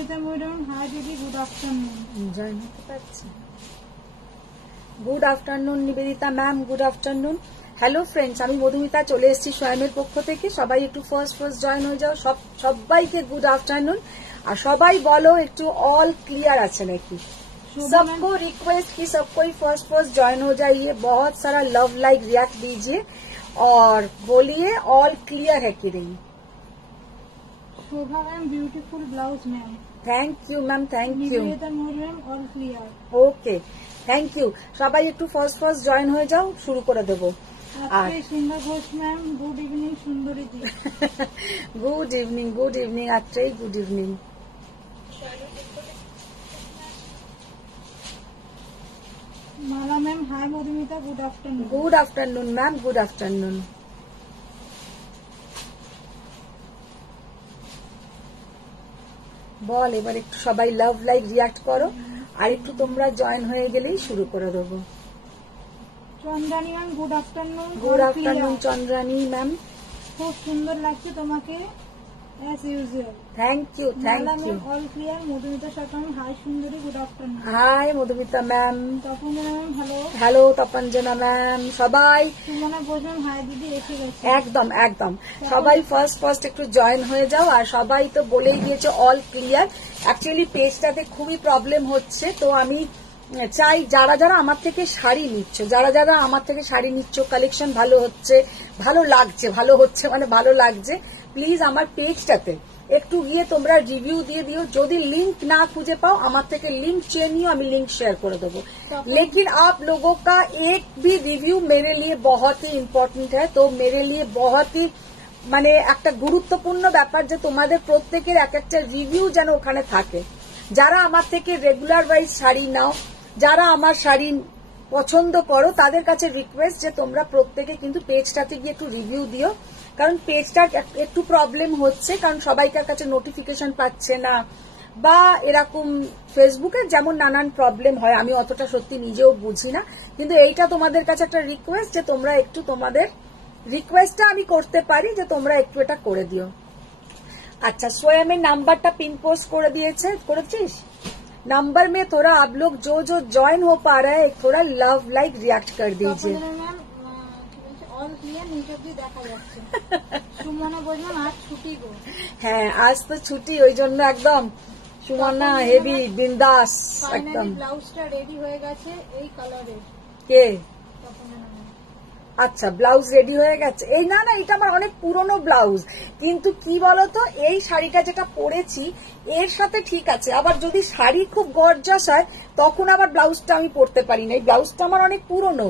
High দিদি, good afternoon. Join হতে পারছি। Good afternoon Nivedita ma'am, good afternoon. Hello friends, আমি মধুমিতা চলে এসেছি স্বয়মের পক্ষ থেকে। সবাই একটু ফার্স্ট জয়েন হয়ে যাও। সবাইকে গুড আফটারনুন। আর সবাই বলো একটু অল ক্লিয়ার আছে নাকি। सबको रिक्वेस्ट की सब कोई फर्स्ट ज्वाइन हो जाइए। बहुत सारा लव लाइक रिएक्ट दीजिए और बोलिए ऑल क्लियर है कि नहीं। Shobha ma'am beautiful blouse ma'am. Thank you ma'am, thank you. Ma'am all clear. Okay, thank you. সবাই একটু ফার্স্ট জয়েন হয়ে যাও, শুরু করে দেবো। আর Singha Ghosh ma'am, good evening Sundari ji. Good evening Atreyi good evening. Mala ma'am hi Madhumita, good afternoon. Good afternoon ma'am, good afternoon. বল এবার একটু সবাই লাভ লাইক রিয়াক্ট করো, আর একটু তোমরা জয়েন হয়ে গেলেই শুরু করে দেবো। Chandrani ma'am good afternoon. Good afternoon Chandrani ma'am. খুব সুন্দর লাগছে তোমাকে as usual। Thank you, thank you. All clear. Madhumita Sarkar hi Sundari, good afternoon. Hi Madhumita ma'am. Tapanjana ma'am hello. Hello Tapanjana ma'am. সবাই সুমনা বোঝান হাই দিদি এসে গেছে। একদম একদম সবাই ফার্স্ট একটু জয়েন হয়ে যাও। আর সবাই তো বলেই দিয়েছে অল ক্লিয়ার। অ্যাকচুয়ালি পেজটাতে খুবই প্রবলেম হচ্ছে, তো আমি চাই যারা যারা আমার থেকে শাড়ি নিচ্ছ, কালেকশন ভালো হচ্ছে, ভালো হচ্ছে মানে ভালো লাগছে, প্লিজ আমার পেজটাতে একটু গিয়ে তোমরা রিভিউ দিয়ে দিও। যদি লিंक ना খুঁজে পাও আমার থেকে লিंक চেয়ে নিও, আমি লিंक शेयर করে দেবো। लेकिन आप लोगों का एक भी रिव्यू मेरे लिए बहुत ही इम्पोर्टेंट है। तो मेरे लिए बहुत ही মানে একটা গুরুত্বপূর্ণ ব্যাপার যে তোমাদের প্রত্যেকের এক একটা রিভিউ যেন ওখানে থাকে। যারা আমার থেকে রেগুলার ওয়াইজ শাড়ি নাও, যারা আমার শাড়ি পছন্দ করো, তাদের কাছে রিকোয়েস্ট যে তোমরা প্রত্যেকে কিন্তু পেজটাতে গিয়ে একটু রিভিউ দিও। কারণ পেজটার একটু প্রবলেম হচ্ছে, কারণ সবাইকার কাছে নোটিফিকেশন পাচ্ছে না, বা এরকম ফেসবুকের যেমন নানান প্রবলেম হয়, আমি অতটা সত্যি নিজেও বুঝি না। কিন্তু এইটা তোমাদের কাছে একটা রিকোয়েস্ট যে তোমরা একটু তোমাদের রিকোয়েস্টটা আমি করতে পারি যে তোমরা একটু এটা করে দিও। अच्छा स्वयमेर नंबरটা पिन पोस्ट করে দিয়েছে, করেছিস? नंबर में थोड़ा आप लोग जो ज्वाइन हो पा रहा है थोड़ा लव लाइक रिएक्ट कर दीजिए। হ্যাঁ আজ তো ছুটি, ওই জন্য একদম সুমনা হেভি বিন্দাস একদম। ব্লাউজটা রেডি হয়ে গেছে এই কালারের। কে? আচ্ছা ব্লাউজ রেডি হয়ে গেছে। এই না এটা আমার অনেক পুরনো ব্লাউজ, কিন্তু কি বলতো এই শাড়িটা যেটা পরেছি এর সাথে ঠিক আছে। আবার যদি শাড়ি খুব গর্জাস হয় তখন আবার ব্লাউজটা আমি পরতে পারি না। এই ব্লাউজটা আমার অনেক পুরনো,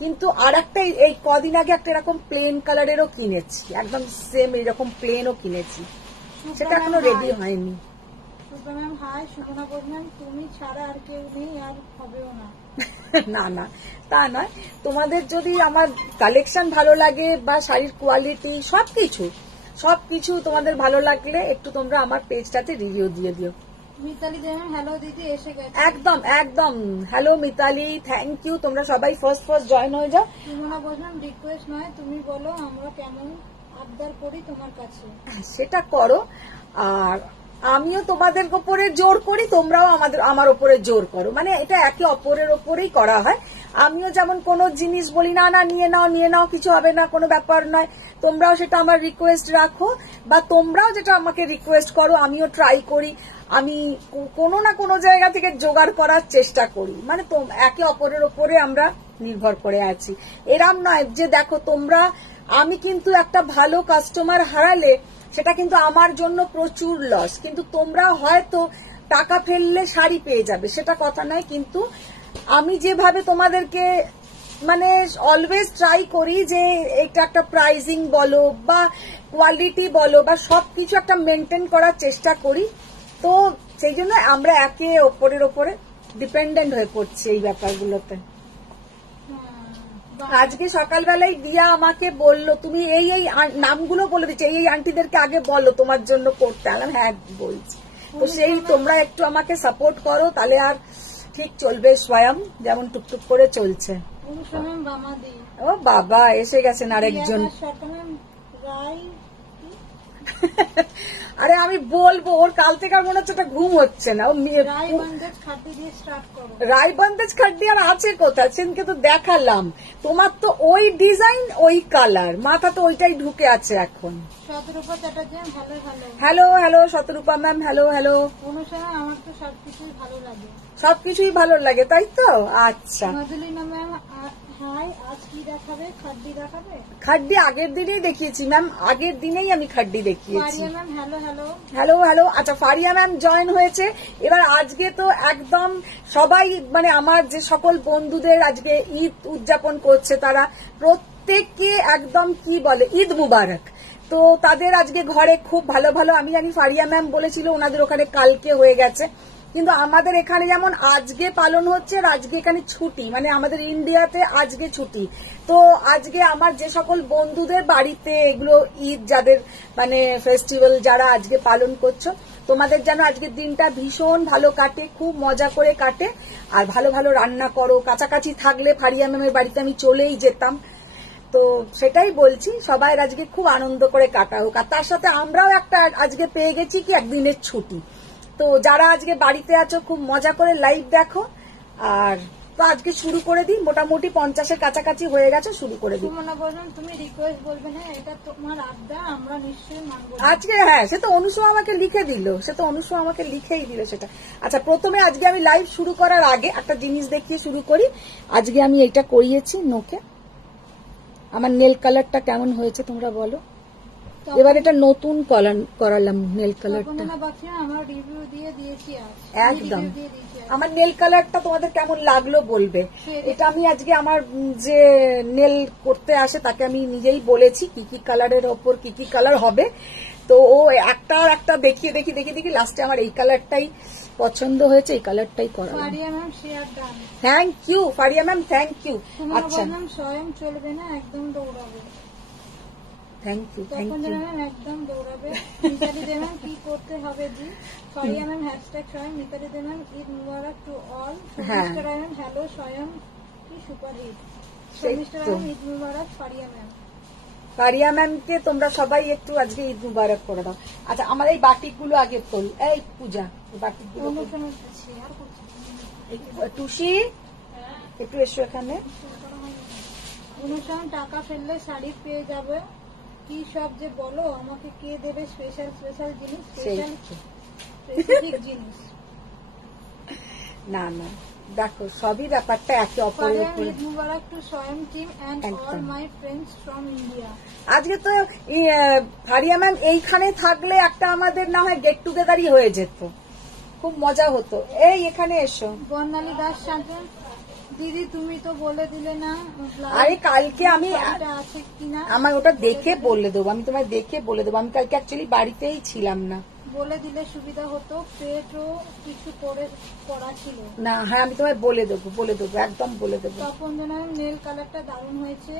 কিন্তু আর একটা এই কদিন আগে একটা এরকম প্লেন কালারেরও কিনেছি, একদম সেম এরকম প্লেনও কিনেছি, সেটা এখনো রেডি হয়নি। তুমি ছাড়া আর কেউ নেই, আর হবেও না। না না তা নয়, তোমাদের যদি আমার কালেকশন ভালো লাগে বা শাড়ির কোয়ালিটি সবকিছু তোমাদের ভালো লাগলে একটু তোমরা আমার পেজটাতে রিভিউ দিয়ে দিও। মিতালি দেবেন হ্যালো দিদি এসে গেছে। একদম হ্যালো মিতালি, থ্যাংক ইউ। তোমরা সবাই ফার্স্ট জয়েন হয়ে যাও। সুমনা বললাম রিকোয়েস্ট নয়, তুমি বলো আমরা কেমন আবদার করি তোমার কাছে। সেটা করো, আর আমিও তোমাদের উপরে জোর করি, তোমরাও আমার উপরে জোর করো, মানে এটা একে অপরের ওপরেই করা হয়। আমিও যেমন কোনো জিনিস বলি না নিয়ে নাও কিছু হবে না, কোনো ব্যাপার নয়, তোমরাও সেটা আমার রিকোয়েস্ট রাখো, বা তোমরাও যেটা আমাকে রিকোয়েস্ট করো আমিও ট্রাই করি, আমি কোনো না কোনো জায়গা থেকে জোগাড় করার চেষ্টা করি। মানে একে অপরের ওপরে আমরা নির্ভর করে আছি। এরম নয় যে দেখো তোমরা, আমি কিন্তু একটা ভালো কাস্টমার হারালে সেটা কিন্তু আমার জন্য প্রচুর লস, কিন্তু তোমরা হয়তো টাকা ফেললে শাড়ি পেয়ে যাবে, সেটা কথা নয়। কিন্তু আমি যেভাবে তোমাদেরকে মানে অলওয়েজ ট্রাই করি যে এটা একটা প্রাইজিং বলো বা কোয়ালিটি বলো বা সবকিছু একটা মেনটেন করার চেষ্টা করি, তো সেই জন্য আমরা একে অপরের ওপরে ডিপেন্ডেন্ট হয়ে পড়ছি এই ব্যাপারগুলোতে। আজকে সকালবেলায় দিয়া আমাকে বললো তুমি এই নামগুলো বলে দিচ্ছ, এই আন্টিদেরকে আগে বলো তোমার জন্য করতে। হ্যাঁ বলছি, তো সেই তোমরা একটু আমাকে সাপোর্ট করো, তাহলে আর ঠিক চলবে স্বয়ং যেমন টুকটুক করে চলছে। ও বাবা এসে গেছেন আরেকজন। আরে আমি বলবো, ওর কাল থেকে আর মনে হচ্ছে ওটা ঘুম হচ্ছে না। ও রাই বন্দেজ খাদ্দি দিয়ে স্টার্ট করো। রাই বন্দেজ খাদ্দি আর আছে কোথায়, সেদিনকে তো দেখালাম। তোমার তো ওই ডিজাইন ওই কালার, মাথা তো ওইটাই ঢুকে আছে এখন। Shatarupa Chatterjee, hello hello. Hello hello Shatarupa ma'am, hello hello. অনুসারে আমার তো সবকিছুই ভালো লাগে। সবকিছুই ভালো লাগে তাই তো? আচ্ছা। মধুলিনা ম্যাম হাই, আজ কি দেখাবে? খাদ্দি দেখাবে? খাড্ডি আগের দিনেই দেখিয়েছি ম্যাম, আগের দিনেই আমি খাড্ডি দেখিয়েছি। Faria ma'am hello hello. Hello hello. আচ্ছা, ফারিয়া ম্যাম জয়েন হয়েছে। এবার আজকে তো একদম সবাই, মানে আমার যে সকল বন্ধুদের আজকে ঈদ উদযাপন করছে, তারা প্রত্যেককে একদম কি বলে ঈদ মুবারক। তো তাদের আজকে ঘরে খুব ভালো ভালো, আমি জানি ফারিয়া ম্যাম বলেছিল ওনাদের ওখানে কালকে হয়ে গেছে, কিন্তু আমাদের এখানে যেমন আজকে পালন হচ্ছে, আর আজকে এখানে ছুটি, মানে আমাদের ইন্ডিয়াতে আজকে ছুটি। তো আজকে আমার যে সকল বন্ধুদের বাড়িতে এগুলো ঈদ, যাদের মানে ফেস্টিভ্যাল যারা আজকে পালন করছো, তোমাদের যেন আজকের দিনটা ভীষণ ভালো কাটে, খুব মজা করে কাটে, আর ভালো ভালো রান্না করো। কাছাকাছি থাকলে ফারিয়া ম্যামের বাড়িতে আমি চলেই যেতাম। তো সেটাই বলছি, সবাই আজকে খুব আনন্দ করে কাটা হোক। আর তার সাথে আমরাও একটা আজকে পেয়ে গেছি কি একদিনের ছুটি। তো যারা আজকে বাড়িতে আছো খুব মজা করে লাইভ দেখো। আর তো আজকে শুরু করে দিই, মোটামুটি 50-এর কাছাকাছি হয়ে গেছে, শুরু করে দিই। সুমনা বলবেন তুমি রিকোয়েস্ট বলবে না, এটা তোমার আবদার, আমরা নিশ্চয়ই মানবো। আজকে হ্যাঁ, সে তো অনুসু আমাকে লিখে দিল, লিখেই দিল সেটা। আচ্ছা, প্রথমে আজকে আমি লাইভ শুরু করার আগে একটা জিনিস দেখিয়ে শুরু করি। আজকে আমি এটা করিয়েছি নোকে। আমার নেল কালারটা কেমন হয়েছে তোমরা বলো। এবার এটা নতুন করালাম নেল কালারটা। আমার রিভিউ দিয়ে দিয়েছি আজ, একদম আমার নেল কালারটা তোমাদের কেমন লাগলো বলবে। এটা আমি আজকে আমার যে নেল করতে আসে তাকে আমি নিজেই বলেছি কি কি কালারের ওপর কি কি কালার হবে। তো ও একটা আর একটা দেখিয়ে দেখি লাস্টে আমার এই কালারটাই পছন্দ হয়েছে, এই কালারটাই করা। Thank you Faria ma'am, thank you. আচ্ছা, স্বয়ং চলবে না, একদম দৌড়াবে। Thank you, thank you. একদম দৌড়াবে। মিতালি দেমান কি করতে হবে জি? Faria ma'am hashtag Swayam. মিতালি দেমান Eid Mubarak to all. Mister Rayan hello Swayam কি super hit. Mister Rayan Eid Mubarak Faria ma'am. Faria ম্যামকে তোমরা সবাই একটু আজকে ঈদ মুবারক করে দাও। আচ্ছা, আমার এই বাটিকগুলো আগে তোল। এই পূজা, বাটিকগুলো টুসি একটু এসো এখানে। অনুষ্ঠান টাকা ফেললে শাড়ি পেয়ে যাবে, কি সব যে বলো, আমাকে কে দেবে স্পেশাল জিনিস, স্পেসিফিক জিনিস। না না, দেখো সবই ব্যাপারটা একে অপরের উপর। Eid Mubarak to Swayam team and all my friends from India. আজকে তো ফারিয়া ম্যাম এইখানে থাকলে একটা আমাদের না হয় গেট টুগেদারই হয়ে যেত, খুব মজা হতো। এই এখানে এসো। বর্ণালী দাস শান্তন দিদি তুমি তো বলে দিলে না। আরে কালকে আমি আছে কিনা আমার ওটা দেখে বলে দেবো, আমি তোমায় দেখে বলে দেবো। আমি কালকে অ্যাকচুয়ালি বাড়িতেই ছিলাম না। বলে দিলে সুবিধা হতো, পেটও কিছু করে করা ছিল না। হ্যাঁ, আমি তোমায় বলে দেবো, একদম বলে দেবো। তপন জানাই নেল কালারটা দারুণ হয়েছে।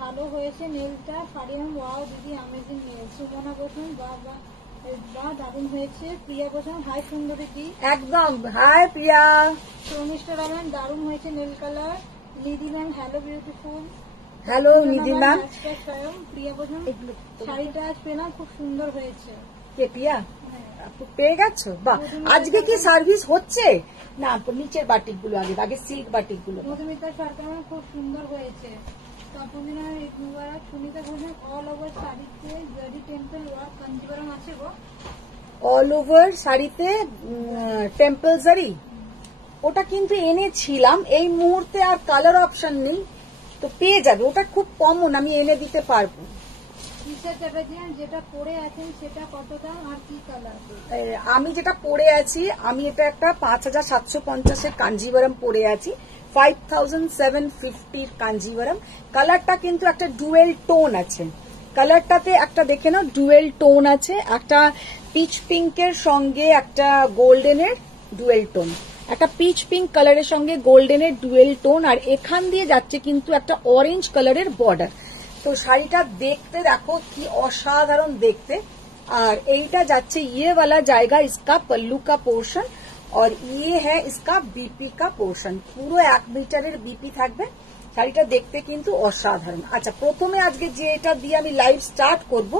ভালো হয়েছে নেলটা। ফারিয়াম ওয়াও দিদি অ্যামেজিং নেল। সুমনা বসুন বাবা দারুণ হয়েছে। প্রিয়া বসুন হাই সুন্দরী দি। একদম হাই প্রিয়া। শর্মিষ্ঠা রামান দারুণ হয়েছে নেল কালার। নিধি ম্যাম হ্যালো বিউটিফুল। হ্যালো নিধি ম্যাম। প্রিয়া বসুন শাড়িটা আজ পেলাম, খুব সুন্দর হয়েছে। কে প্রিয়া? পেয়ে গেছো? বাহ, আজকে কি সার্ভিস হচ্ছে? না, নিচের বাটিক গুলো আগে সিল্ক বাটিক গুলো। মধুমিতা সরকার খুব সুন্দর হয়েছে। তপদিনার ঈদ মুবারক। সুনিতা বসুন অল ওভার শাড়িতে জরি টেম্পল ওয়ার্ক কাঞ্জিবরম আছে গো। অল ওভার শাড়িতে টেম্পল জারি, ওটা কিন্তু এনেছিলাম, এই মুহূর্তে আর কালার অপশন নেই, তো পেয়ে যাবে। ওটা খুব কমন, আমি এনে দিতে পারবো। যেটা পরে আছেন সেটা কত দাম আর কি কালার? আমি যেটা পরে আছি, আমি এটা একটা 5750-এর কাঞ্জিবরম পরে আছি, 5750 কাঞ্জিবরম। কালারটা কিন্তু একটা ডুয়েল টোন আছে, কালারটাতে একটা দেখে নাও ডুয়েল টোন আছে, একটা পিচ পিঙ্কের সঙ্গে একটা গোল্ডেনের ডুয়েল টোন, একটা পিচ পিঙ্ক কালারের সঙ্গে গোল্ডেনের ডুয়েল টোন, আর এখান দিয়ে যাচ্ছে কিন্তু একটা অরেঞ্জ কালারের বর্ডার। তো শাড়িটা দেখতে দেখো কি অসাধারণ দেখতে। और এইটা যাচ্ছে ये वाला जाएगा इसका पल्लू का पोर्शन और ये है इसका बीपी का पोर्शन, পুরো 1 মিটারের বিপি থাকবে। শাড়িটা দেখতে কিন্তু অসাধারণ। আচ্ছা, প্রথমে আজকে যে এটা দিয়ে আমি লাইভ স্টার্ট করব,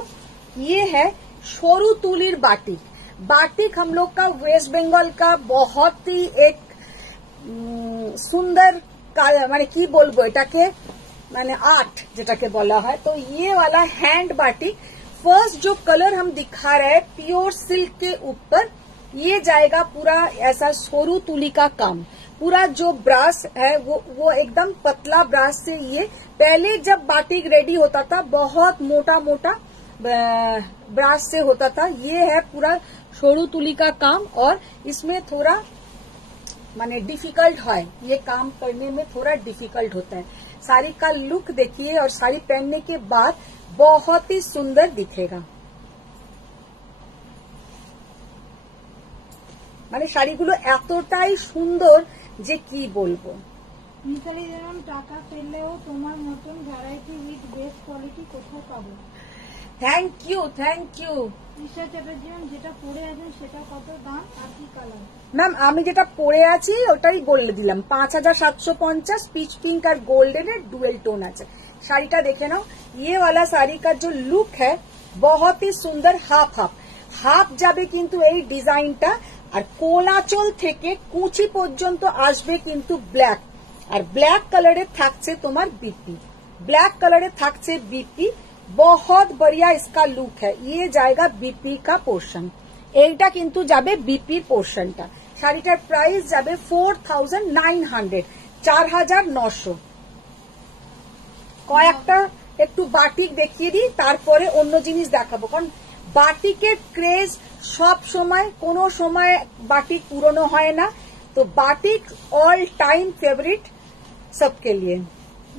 ये है सोरू तुलिर बाटिक। बाटिक हम लोग का वेस्ट बंगाल का बहुत ही एक সুন্দর মানে কি বলবো এটাকে মানে आर्ट যেটাকে বলা হয়। तो ये वाला हैंड बाटिक फर्स्ट जो कलर हम दिखा रहे हैं प्योर सिल्क के ऊपर, ये जाएगा पूरा ऐसा सोरू तुली का काम। पूरा जो ब्रास है वो एकदम पतला ब्रास से, ये पहले जब बाटिक रेडी होता था बहुत मोटा मोटा ब्रास से होता था। ये है पूरा सोरू तुली का काम और इसमें थोड़ा माने डिफिकल्ट है, ये काम करने में थोड़ा डिफिकल्ट होता है। साड़ी का लुक देखिए और साड़ी पहनने के बाद बहुत ही सुंदर दिखेगा। মানে শাড়িগুলো এতটাই সুন্দর যে কি বলবো। মিতালি যেমন টাকা পেলেও তোমার মতন ভ্যারাইটি উইথ বেস্ট কোয়ালিটি কোথায় পাবো? Thank you, thank you. Isha Chatterjee যেটা পরে আছেন সেটা কত দাম আর কি কালার? ম্যাম আমি যেটা পরে আছি ওটাই বলে দিলাম 5750, পিচ পিঙ্ক আর গোল্ডেনের ডুয়েল টোন আছে। শাড়িটা দেখে নাও। ये वाला साड़ी का जो लुक है बहुत ही सुंदर, हाफ हाफ হাফ যাবে কিন্তু এই ডিজাইনটা, আর কোলাচল থেকে কুচি পর্যন্ত আসবে কিন্তু ব্ল্যাক, আর ব্ল্যাক কালারে থাকছে তোমার বিপি, ব্ল্যাক কালারে থাকছে বিপি। बहुत बढ़िया इसका लुक है। ये जाएगा बीपी का पोर्शन, এইটা কিন্তু যাবে বিপি পোর্শনটা। শাড়িটার প্রাইস যাবে 4900, 4900। কয়েকটা একটু বাটিক দেখিয়ে দিই তারপরে অন্য জিনিস দেখাবো, কারণ বাটিকের ক্রেজ সব সময়, কোনো সময় বাটিক পুরনো হয় না। তো বাটিক ऑल टाइम फेवरेट सबके लिए।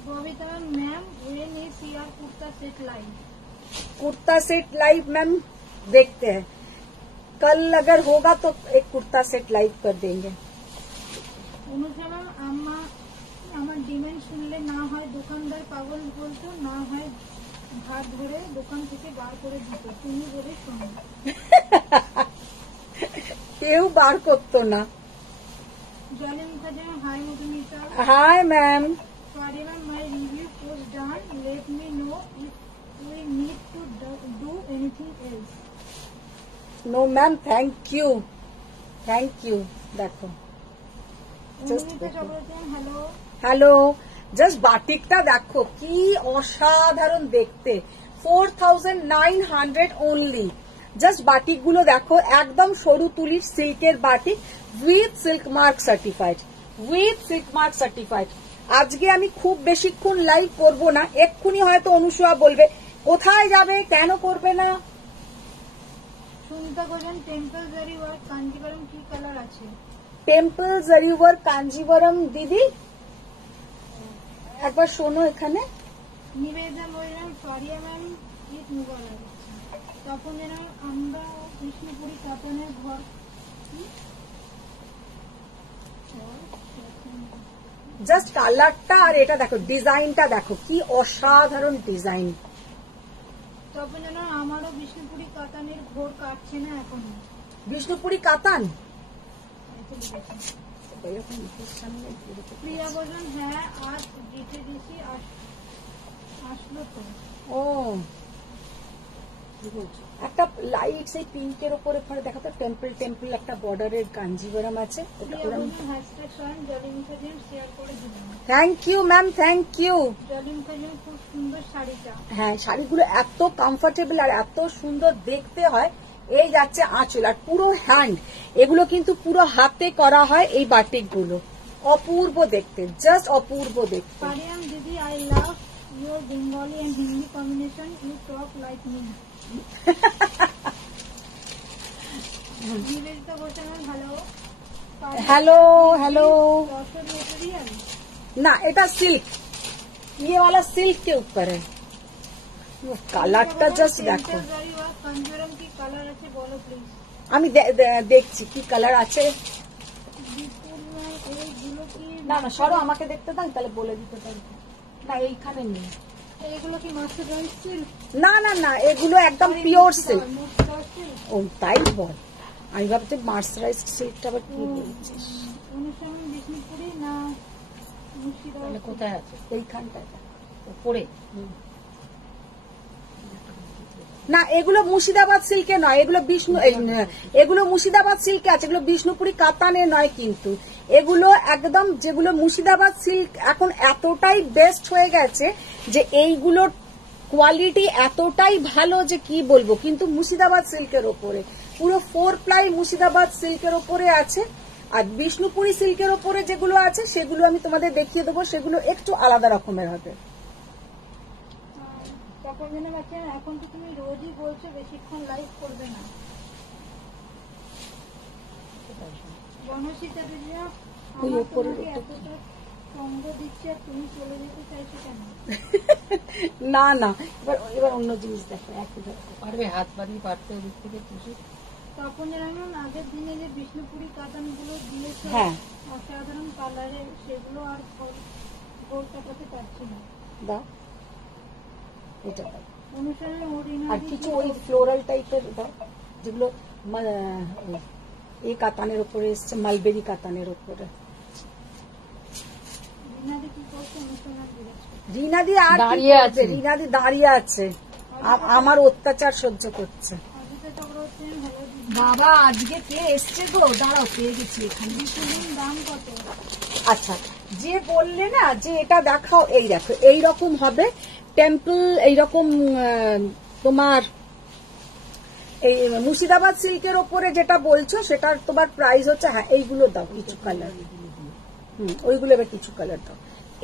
Babita ma'am when is your kurta set live? Kurta set live ma'am देखते हैं, कल अगर होगा तो एक कुर्ता सेट लाइव कर देंगे। অনুষা আম্মা আমার ডিমান্ড শুনলে না হয় দোকানদার পাগল বলতো, না হয় ভাত ধরে দোকান থেকে বার করে দিত, তুমি বলে শোনো। কেউ বার করতো না। জলে Mukherjee hi Madhumita. Hi ma'am. Farina, my review was done. Let me know if we need to do anything else. No ma'am thank you, thank you. देखो Anumita Chakraborty hello. Hello, just বাটিকটা দেখো কি অসাধারণ দেখতে। 4900 অনলি। জাস্ট বাটিক গুলো দেখো, একদম সরু তুলির সিল্কের batik with silk mark certified, with silk mark certified. আজকে আমি খুব বেশিক্ষণ লাইভ করব না, এক্ষুনি হয়তো অনুসুয়া বলবে কোথায় যাবে, কেন করবে না। সুনিতা গোজন টেম্পল জারি ওয়ার্ক কাঞ্জিভারম কি কালার আছে? টেম্পল জারি ওয়ার্ক কাঞ্জিভারম দিদি একবার শোনো এখানে। নিবেদা মরিরাম ফারিয়া ম্যাম ঈদ মুবারক। তখন যেন আমরা কৃষ্ণপুরী কাতানের ঘর জাস্ট কালারটা আর এটা দেখো, ডিজাইনটা দেখো কি অসাধারণ ডিজাইন। তখন যেন আমারও বিষ্ণুপুরী কাতানের ঘোর কাটছে না এখনো। বিষ্ণুপুরী কাতান প্রিয়া বললেন হ্যাঁ আজ জিতেডিসি আসলো তো। ও একটা লাইট সেই পিঙ্কের ওপরে পরে দেখাতো টেম্পল টেম্পল একটা বর্ডারের কাঞ্জিভারম আছে। Thank you ma'am, thank you. খুব সুন্দর শাড়িটা। হ্যাঁ, শাড়িগুলো এত কমফোর্টেবল আর এত সুন্দর দেখতে হয়। এই যাচ্ছে আঁচল আর পুরো হ্যান্ড, এগুলো কিন্তু পুরো হাতে করা হয় এই বাটিক গুলো। অপূর্ব দেখতে, জাস্ট অপূর্ব দেখতে। পারিয়াম দিদি I love your Bengali and Hindi combination, you talk like me. Hello hello. ना এটা সিল্ক, ये वाला सिल्क के ऊपर है। কালারটা জাস্ট দেখো। আমি দেখছি কি কালার আছে। না না সরো, আমাকে দেখতে দাও তাহলে বলে দিতে পারবো। না এইখানে নেই। এগুলো কি মাস্টারাইজ সিল্ক? না না না, এগুলো একদম পিওর সিল্ক। ও তাই বল, আমি ভাবছি মার্সারাইজড সিল্কটা আবার কি বলছিস। অনুসরণ বিষ্ণুপুরি না মুর্শিদাবাদ? কোথায় আছে? এইখানটায় উপরে। না, এগুলো মুর্শিদাবাদ সিল্কে নয়, এগুলো মুর্শিদাবাদ সিল্কে আছে, এগুলো বিষ্ণুপুরি কাতানে নয়। কিন্তু এগুলো একদম যেগুলো মুর্শিদাবাদ সিল্ক এখন এতটাই বেস্ট হয়ে গেছে যে এইগুলোর কোয়ালিটি এতটাই ভালো যে কি বলবো। কিন্তু মুর্শিদাবাদ সিল্কের ওপরে পুরো 4 প্লাই মুর্শিদাবাদ সিল্কের ওপরে আছে। আর বিষ্ণুপুরি সিল্কের ওপরে যেগুলো আছে সেগুলো আমি তোমাদের দেখিয়ে দেবো, সেগুলো একটু আলাদা রকমের হবে। এখন তো তুমি রোজই বলছো বেশিক্ষণ লাইভ করবে না। বনশিতা দিদিরা এতটা সঙ্গ দিচ্ছে আর তুমি চলে যেতে চাইছো কেন? না না, এবার অন্য জিনিস দেখো, পারবে হাত বাড়িয়ে পারতে ওদিক থেকে খুশি। তখন যেমন আগের দিনে যে বিষ্ণুপুরি কাতান গুলো দিয়েছে অসাধারণ কালারের, সেগুলো আর গোল কাটাতে পারছি না। দাও এটা দাও। অনুসারে আর কিছু ওই ফ্লোরাল টাইপের দাও, যেগুলো এই কাতানের উপরে এসছে, মালবেরি কাতানের উপরে। রিনাদি আর রিনাদি দাঁড়িয়ে আছে, আমার অত্যাচার সহ্য করছে। বাবা আজকে কে এসছে গো? দাঁড়াও, পেয়ে গেছি এখানে। দাম কত? আচ্ছা, যে বললে না যে এটা দেখাও, এই দেখো এইরকম হবে টেম্পল, এইরকম তোমার এই মুর্শিদাবাদ সিল্কের ওপরে যেটা বলছো সেটার তোমার প্রাইস হচ্ছে, হ্যাঁ এইগুলো দাও কিছু কালার, ওইগুলো এবার কিছু কালার দাও।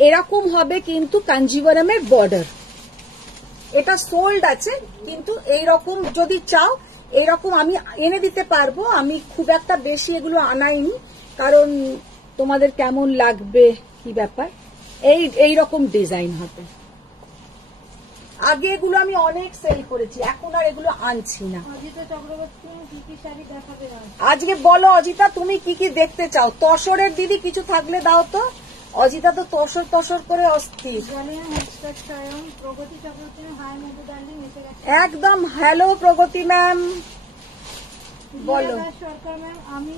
এরকম হবে কিন্তু কাঞ্জিভারামের বর্ডার, এটা সোল্ড আছে। কিন্তু এইরকম যদি চাও এইরকম আমি এনে দিতে পারবো। আমি খুব একটা বেশি এগুলো আনাইনি, কারণ তোমাদের কেমন লাগবে কি ব্যাপার। এইরকম ডিজাইন হবে। আগে এগুলো আমি অনেক সেল করেছি, এখন আর এগুলো আনছি না। অজিতা চক্রবর্তী কি কি শাড়ি দেখাবে আজকে? বলো অজিতা, তুমি কি কি দেখতে চাও? তসরের দিদি কিছু থাকলে দাও তো। অজিতা তো তসর তসর করে অস্থির। প্রগতি চক্রবর্তী, হাই মধু ডার্লিং এসে গেছে একদম। হ্যালো প্রগতি ম্যাম, বলো। সরকার ম্যাম, আমি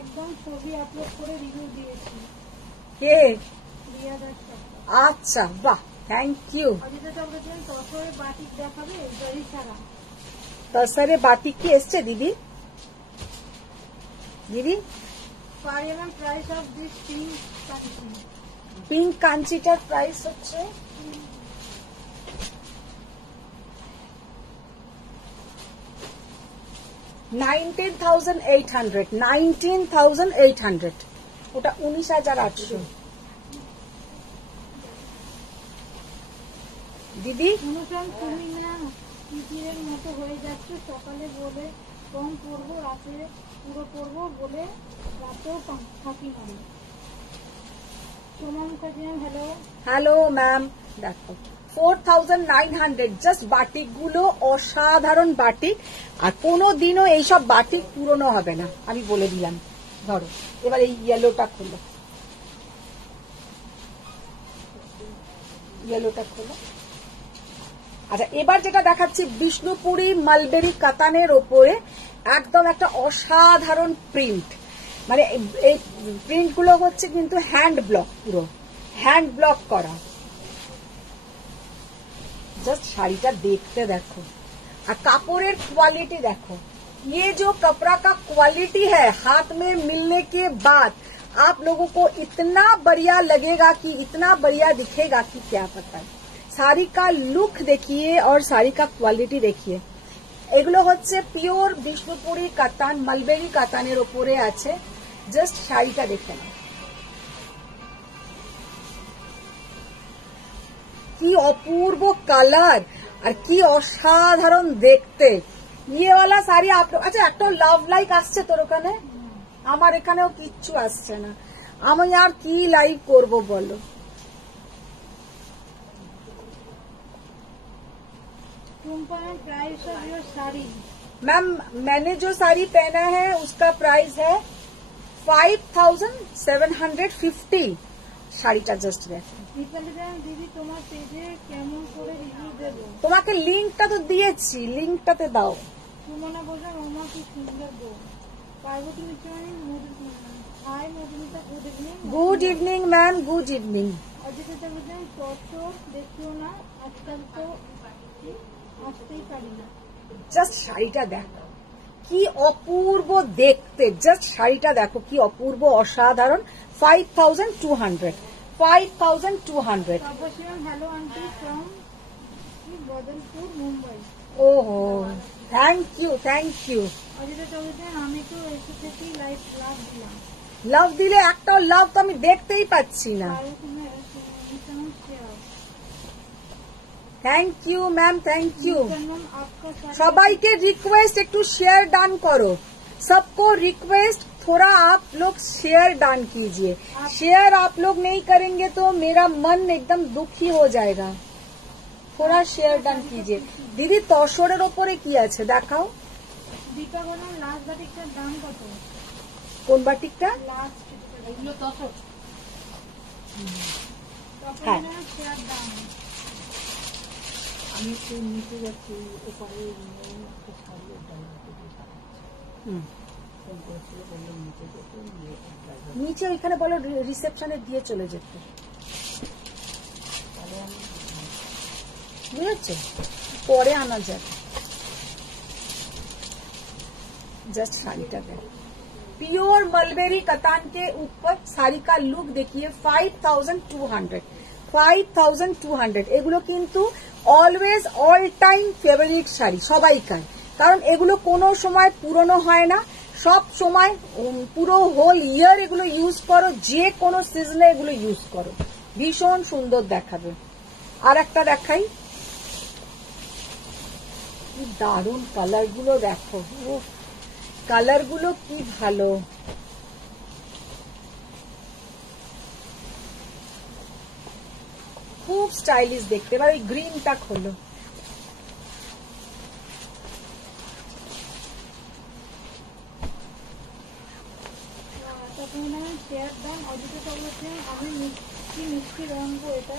একদম ছবি আপলোড করে রিভিউ দিয়েছি। কে? রিয়া দাস। আচ্ছা, বাহ, থ্যাংক ইউ। অজিতা চক্রবর্তী তসরের বাটিক দেখাবে? জরি ছাড়া তসরের বাটিক কি এসছে দিদি? দিদি প্রাইস অফ দিস পিঙ্ক কাঞ্চিটার প্রাইস হচ্ছে $19,800 ওটা 19,800 দিদি। অনুষ্ঠান তুমি না টিকিরের মতো হয়ে যাচ্ছে, সকালে বলে কম পড়বো, রাতে পুরো পড়বো বলে রাতেও ফাঁকি মারি। Soma Mukherjee, hello. Hello ma'am, দেখো 4,900 জাস্ট। বাটিক গুলো অসাধারণ বাটিক, আর কোনোদিনও এইসব বাটিক পুরনো হবে না, আমি বলে দিলাম। ধরো এবার এই ইয়েলোটা খোলো, ইয়েলোটা খোলো। আচ্ছা, এবার যেটা দেখাচ্ছি বিষ্ণুপুরি মালবেরি কাতানের ওপরে একদম একটা অসাধারণ প্রিন্ট। মানে এই প্রিন্ট গুলো হচ্ছে কিন্তু হ্যান্ড ব্লক, পুরো হ্যান্ড ব্লক করা। জাস্ট শাড়িটা দেখতে দেখো, আর কাপড়ের কোয়ালিটি দেখো। ये जो कपड़ा का क्वालिटी है हाथ में मिलने के बाद आप लोगों को इतना बढ़िया लगेगा कि इतना बढ़िया दिखेगा कि क्या पता है। শাড়ি का লুক দেখিয়ে और শাড়ি का কোয়ালিটি দেখিয়ে। এগুলো হচ্ছে পিওর বিষ্ণুপুরি কাতান, মালবেরি কাতানের ওপরে আছে। জাস্ট শাড়িটা দেখে নাও, কি অপূর্ব কালার আর কি অসাধারণ দেখতে। ये वाला শাড়ি আচ্ছা, একটা লাভ লাইক আসছে তোর ওখানে? আমার এখানেও কিচ্ছু আসছে না। আমি আর কি লাইভ করব বলো। Price of your sari? Ma'am, मैंने जो साड़ी पहना है उसका प्राइस है 5,750। শাড়িটা জাস্ট দেখো। দিদি তোমার পেজে কেমন করে রিভিউ দেবো? তোমাকে লিঙ্কটা তো দিয়েছি, লিঙ্কটাতে দাও। সুমনা বলছে রোমা কি সুন্দর গো। Parvati Mitrani, hi Madhumita, good evening. Good evening ma'am, good evening. Ajita বলছেন তসর দেখিও না, আজকাল তো আসতেই পারি না। জাস্ট শাড়িটা দেখো কি অপূর্ব দেখতে, জাস্ট শাড়িটা দেখো কি অপূর্ব অসাধারণ। 5200 5200। Tapaswi ma'am hello aunty from Badlapur Mumbai. ওহো thank you thank you. Ajita Chowdhury আমি তো এসে থেকেই লাইভ লাভ দিলাম। লাভ দিলে একটাও লাভ তো আমি দেখতেই পাচ্ছি না। Thank you ma'am, thank you. সবাইকে रिक्वेस्ट একটু शेयर डान करो, सबको रिक्वेस्ट थोड़ा आप लोग शेयर डान कीजिए। शेयर आप लोग नहीं करेंगे तो मेरा मन एकदम दुखी हो जाएगा। थोड़ा शेयर डान कीजिए। দিদি তসরের ওপরে কি আছে দেখাও। দীপা বললাম লাস্ট বাটিকটার দাম কত? কোন বাটিকটা? লাস্ট এগুলো তসর। হ্যাঁ শেয়ার দাম। আমি একটু নিচে যাচ্ছি, ওপারে একটা শাড়ি নিচে ওইখানে বলো রিসেপশনে দিয়ে চলে যেতে, বুঝেছো? পরে आना যাবে। जस्ट साड़ी का देख, प्योर मलबेरी कतान के ऊपर साड़ी का लुक देखिए। 5200 5200। এগুলো কিন্তু always all time favourite sari সবাইকার, কারণ এগুলো কোনো সময় পুরনো হয় না, সব সময় পুরো হোল ইয়ার এগুলো ইউজ করো, যে কোনো সিজনে এগুলো ইউজ করো, ভীষণ সুন্দর দেখাবে। আর একটা দেখাই, কি দারুণ কালার গুলো দেখো, কালার গুলো কি ভালো। খুব স্টাইলিশ দেখতে। এবার ওই গ্রিনটা খোলো। শেয়ার দাম। অজিতা চৌধুরী আমি মিষ্টি মিষ্টি রঙ এটা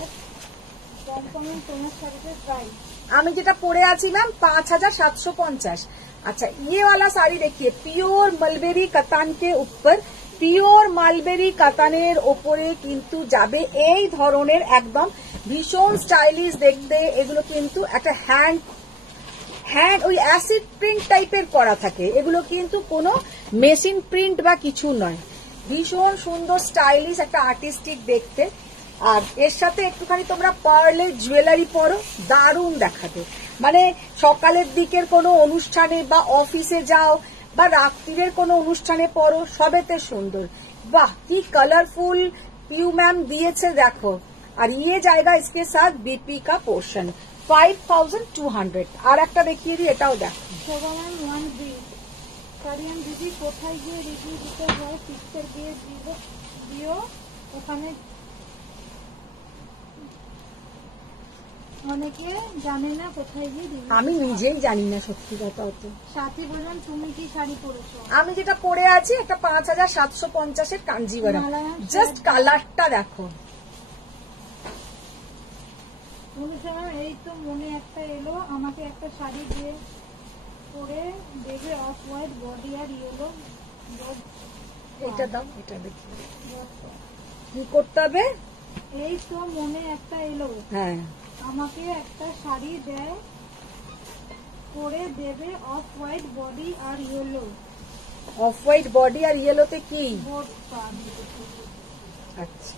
কম কমে তোমার শাড়িতে প্রাইস। আমি যেটা পরে আছি ম্যাম 5750। अच्छा ये वाला साड़ी देखिए, प्योर मलबेरी कतान के ऊपर, পিওর মালবেরি কাতানের ওপরে কিন্তু যাবে এই ধরনের একদম ভীষণ স্টাইলিশ দেখতে। এগুলো কিন্তু একটা হ্যান্ড ওই অ্যাসিড প্রিন্ট টাইপের করা থাকে, এগুলো কিন্তু কোনো মেশিন প্রিন্ট বা কিছু নয়। ভীষণ সুন্দর স্টাইলিশ একটা আর্টিস্টিক দেখতে। আর এর সাথে একটুখানি তোমরা পার্লের জুয়েলারি পরো, দারুণ দেখাবে। মানে সকালের দিকের কোনো অনুষ্ঠানে বা অফিসে যাও বা রাত্রির কোনো অনুষ্ঠানে পরো, সবেতে সুন্দর। বাহ কি কালারফুল পিউ ম্যাম দিয়েছে দেখো। আর ইয়ে জায়গা इसके साथ बीपी का पोर्शन। 5200। আর একটা দেখিয়ে দিই, এটাও দেখো। শোভামান 1 ব্রিজ কারিয়ান দিদি কোথায় গিয়ে রিভিউ দিতে হয় পিকচার দিয়ে দিও, ওখানে অনেকে জানে না কোথায় গিয়ে রিভিউ। আমি নিজেই জানি না সত্যি কথা। অত সাথী বললাম তুমি কি শাড়ি পরেছো? আমি যেটা পরে আছি একটা 5750 এর কাঞ্জিভারাম, জাস্ট কালারটা দেখো। এই তো মনে একটা এলো, আমাকে একটা শাড়ি দিয়ে পরে দেবে অফ হোয়াইট বডি আর ইয়েলো। এটা দাও, এটা দেখি কি করতে হবে। এই তো মনে একটা এলো, হ্যাঁ আমাকে একটা শাড়ি দেয় পরে দেবে অফ হোয়াইট বডি আর ইয়েলো। অফ হোয়াইট বডি আর ইয়েলোতে কি? বোর্ড পার। আচ্ছা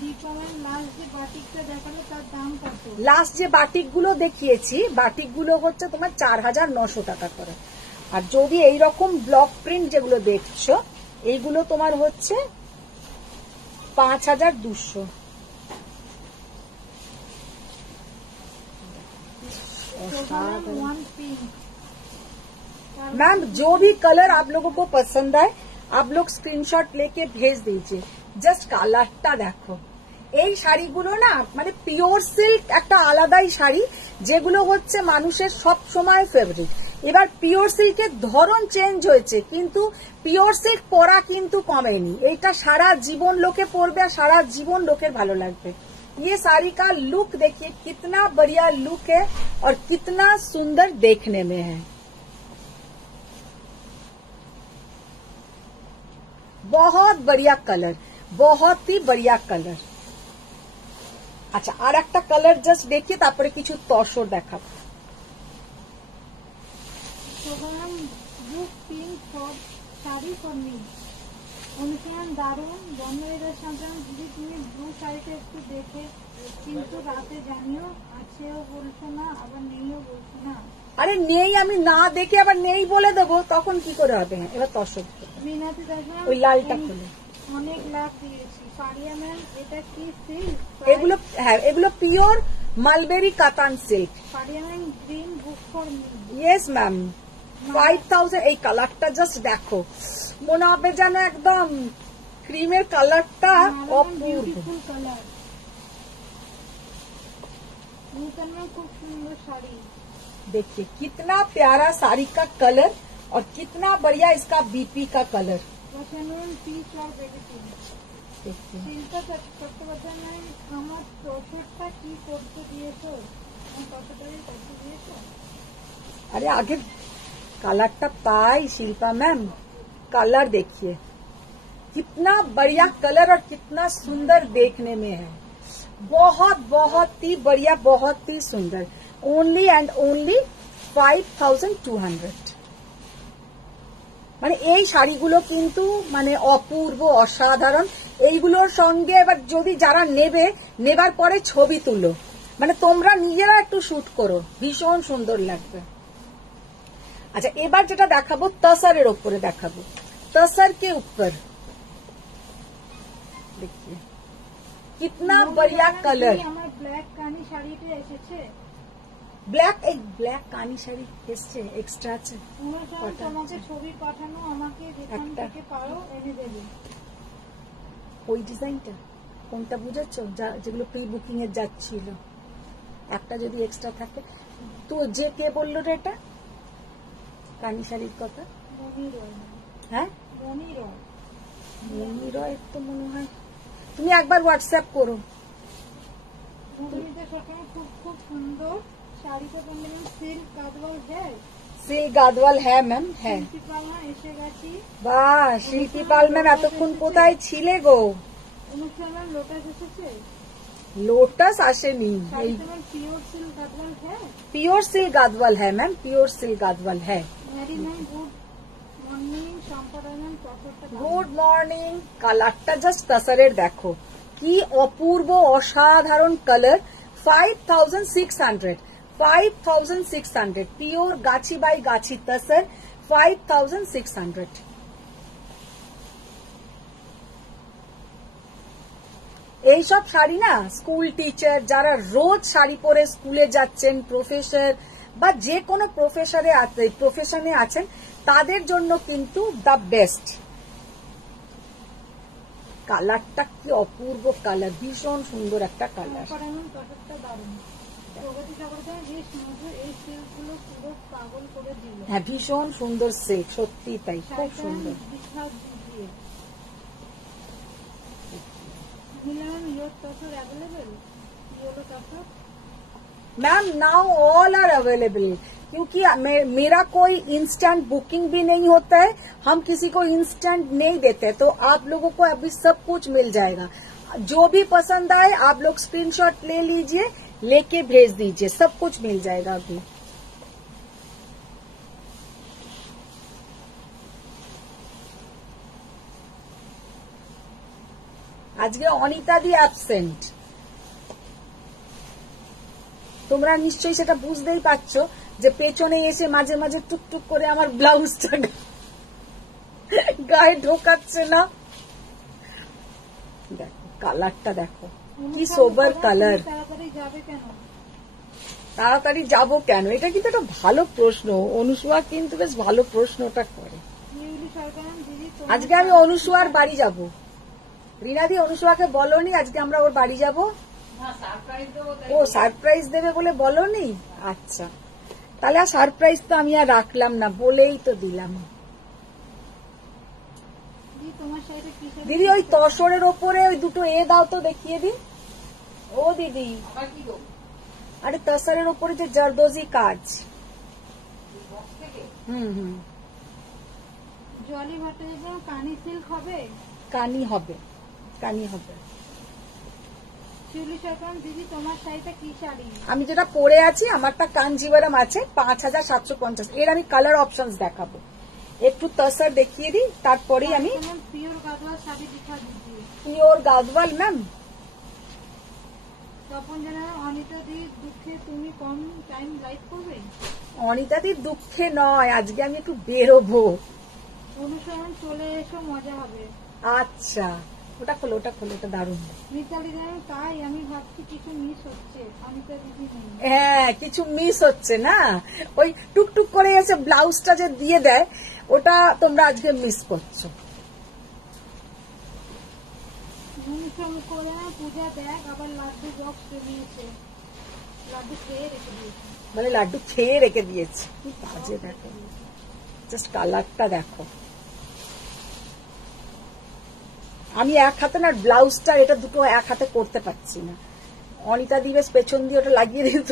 দীপায়ন লাস্ট যে বাটিকটা দেখালো তার দাম কত? লাস্ট যে বাটিক গুলো দেখিয়েছি, বাটিক গুলো হচ্ছে তোমার 4900 টাকা করে। আর যদি এইরকম ব্লক প্রিন্ট যেগুলো দেখছো, এইগুলো তোমার হচ্ছে 5200। मैम जो भी कलर आप लोगों को पसंद आए आप लोग स्क्रीनशॉट लेके भेज दीजिए। জাস্ট কালারটা দেখো। এই শাড়িগুলো না মানে পিওর সিল্ক একটা আলাদাই শাড়ি, যেগুলো হচ্ছে মানুষের সব সময় ফেভারিট। এবার পিওর সিল্কের ধরন চেঞ্জ হয়েছে, কিন্তু পিওর সিল্ক পরা কিন্তু কমেনি। এইটা সারা জীবন লোকে পরবে আর সারা জীবন লোকের ভালো লাগবে। ये साड़ी का लुक देखिए, कितना बढ़िया लुक है और कितना सुंदर देखने में है। बहुत बढ़िया कलर, बहुत ही बढ़िया कलर। আচ্ছা আর একটা কালার জাস্ট দেখিয়ে তারপরে কিছু তসর দেখাবো। সরকারাম book pink for sari for me. অনুষ্ঠান দারুণ, বন্ধুদের সন্তান দিদি তুমি ব্লু শাড়িটা একটু দেখে কিন্তু রাতে জানিও, আছেও বলছো না আবার নেইও বলছো না। আরে নেই, আমি না দেখে আবার নেই বলে দেবো, তখন কি করে হবে? এবার তসব মিনাতি দেখলাম ওই লালটা খুলে। অনেক লাভ দিয়েছি। পারিয়া ম্যাম এটা কি সিল্ক? এগুলো, হ্যাঁ এগুলো পিওর মালবেরি কাতান সিল্ক। পারিয়া ma'am green book for me. Yes ma'am, 5000। এই কালারটা জাস্ট দেখো, মনে হবে যেন একদম ক্রিমের কালারটা অপূর্ব। Beautiful colour. নূতন ম্যাম খুব সুন্দর শাড়ি। देखिए कितना प्यारा साड़ी का कलर और कितना बढ़िया इसका बीपी का कलर। वचन पीच और बेबी पिंक। देखिए চিন্তা চট্টোপাধ্যায় ম্যাম আমার প্রফেটটা কি করতে দিয়েছো? আমার প্রফেটারি করতে দিয়েছো? अरे आगे कलरটা पाई शिल्पा मैम, कलर देखिए कितना बढ़िया कलर और कितना सुंदर देखने में है। बहुत बहुत ही बढ़िया, बहुत ही सुंदर। Only and only 5200। মানে এই শাড়িগুলো কিন্তু মানে অপূর্ব, অসাধারণ। এইগুলোর সঙ্গে এবার যদি যারা নেবে, নেবার পরে ছবি তুলো, মানে তোমরা নিজেরা একটু শুট করো, ভীষণ সুন্দর লাগবে। আচ্ছা এবার যেটা দেখাবো তসরের ওপরে দেখাবো, तसर के ऊपर देखिए कितना बढ़िया कलर। আমার ব্ল্যাক কানি শাড়িটা এসেছে। ব্ল্যাক, এই ব্ল্যাক কানি শাড়ি এসছে, এক্সট্রা আছে। অনুষ্ঠান তোমাকে ছবি পাঠানো, আমাকে যেখান থেকে পারো এনে দেবে। ওই ডিজাইনটা কোনটা বুঝেছো? যেগুলো প্রি বুকিং এ যাচ্ছিল, একটা যদি এক্সট্রা থাকে তো। যে কে বললো রে এটা কানি শাড়ির কথা? মনি রয়। হ্যাঁ মনি রয়। মনি রয় তো মনে হয়। তুমি একবার হোয়াটসঅ্যাপ করো। মনিদের সকালে খুব খুব সুন্দর শাড়িটা তোমরা সিল্ক গাদওয়াল হ্যাঁ। সিল্ক গাদওয়াল হ্যাঁ ম্যাম, হ্যাঁ। শিল্পী পালনা এসে গেছি। বাহ, শিল্পী পাল ম্যাম এতক্ষণ কোথায় ছিলে গো? অনুষ্ঠান ম্যাম লোটাস এসেছে। লোটাস আসেনি। শাড়িটা ম্যাম পিওর সিল্ক গাদওয়াল হ্যাঁ। পিওর সিল্ক গাদওয়াল হ্যাঁ ম্যাম, পিওর সিল্ক গাদওয়াল হ্যাঁ। Mary ma'am good morning. সম্পাদক ম্যাম প্রফেটটা গুড মর্নিং। কালারটা জাস্ট তসরের দেখো কি অপূর্ব, অসাধারণ কালার। 5600, 5600 পিওর গাছি বাই গাছি তসর, 5600। এইসব শাড়ি না স্কুল টিচার যারা রোজ শাড়ি পরে স্কুলে যাচ্ছেন, প্রফেসর বা যে কোনো প্রফেশনে আছেন, তাদের জন্য কিন্তু দ্য বেস্ট। কালারটা কি অপূর্ব কালার, ভীষণ সুন্দর একটা কালার। প্রফেটটা দারুণ। প্রগতি চক্রবর্তী বেশ মধুর, এই সিল্কগুলো পুরো পাগল করে দিল। হ্যাঁ ভীষণ সুন্দর সিল্ক, সত্যি তাই, খুব সুন্দর। বিখ্যাত দিয়ে মিলান your tussar available. Yellow tussar ma'am now all are available, क्योंकि मेरा कोई इंस्टेंट बुकिंग भी नहीं होता है, हम किसी को इंस्टेंट नहीं देते, तो आप लोगों को अभी सब कुछ मिल जाएगा। जो भी पसंद आए आप लोग स्क्रीनशॉट ले लीजिए, लेके भेज दीजिए, सब कुछ मिल जाएगा अभी। আজকে অনিতা দি অ্যাবসেন্ট, তোমরা নিশ্চয়ই সেটা বুঝতেই পারছো যে পেছনে এসে মাঝে মাঝে টুকটুক করে আমার ব্লাউজটা গায়ে ঢোকাচ্ছে না। দেখো কালারটা দেখো কি সোবার কালার। তাড়াতাড়ি যাবে কেন? তাড়াতাড়ি যাবো কেন, এটা কিন্তু একটা ভালো প্রশ্ন। অনুসুয়া কিন্তু বেশ ভালো প্রশ্নটা করে। ইউলি সরকার দিদি আজকে আমি অনুসুয়ার বাড়ি যাব। রিনাদি অনুসুয়াকে বলনি আজকে আমরা ওর বাড়ি যাব? ও সারপ্রাইজ দেবে বলে বলনি? আচ্ছা তাহলে আর সারপ্রাইজ তো আমি আর রাখলাম না, বলেই তো দিলাম। তোমার সাথে কি দিদি ওই তসরের ওপরে ওই দুটো দাও তো, দেখিয়ে দিন। ও দিদি আরে তসরের ওপরে যে জারদোজি কাজ। হুম জলি ভট্টাচার্য কানি সিল্ক হবে? কানি হবে, কানি হবে। শিউলি সরকার দিদি তোমার শাড়িটা কি শাড়ি? আমি যেটা পরে আছি আমারটা কাঞ্জিভারাম আছে 5750। এর আমি কালার অপশনস দেখাবো, একটু তসর দেখিয়ে দিই, তারপরেই আমি পিওর গাদওয়াল শাড়ি দিখা দিজিয়ে। Pure Gadwal ma'am. তপন জানার অনিতা দি দুঃখে তুমি কম টাইম লাইভ করবে? অনিতাদির দুঃখে নয়, আজকে আমি একটু বেরোবো। অনুসরণ চলে এসো, মজা হবে। আচ্ছা ওটা খোলো, ওটা খোলো, ওটা দারুণ। মিতালি জানার তাই আমি ভাবছি কিছু মিস হচ্ছে, অনিতা দিদি নেই। হ্যাঁ কিছু মিস হচ্ছে না, ওই টুকটুক করে এসে ব্লাউজটা যে দিয়ে দেয় ওটা তোমরা আজকে মিস করছো। অনুসরণ করে পূজা দেখ আবার লাড্ডু বক্স বেরিয়েছে, লাড্ডু খেয়ে রেখে দিয়েছে। মানে লাড্ডু খেয়ে রেখে দিয়েছে, কি বাজে দেখো, জাস্ট কালারটা দেখো। আমি এক হাতে না ব্লাউজটা এটা দুটো এক হাতে করতে পারছি না। অনিতা দিবেশ পেছন দিয়ে ওটা লাগিয়ে দিত।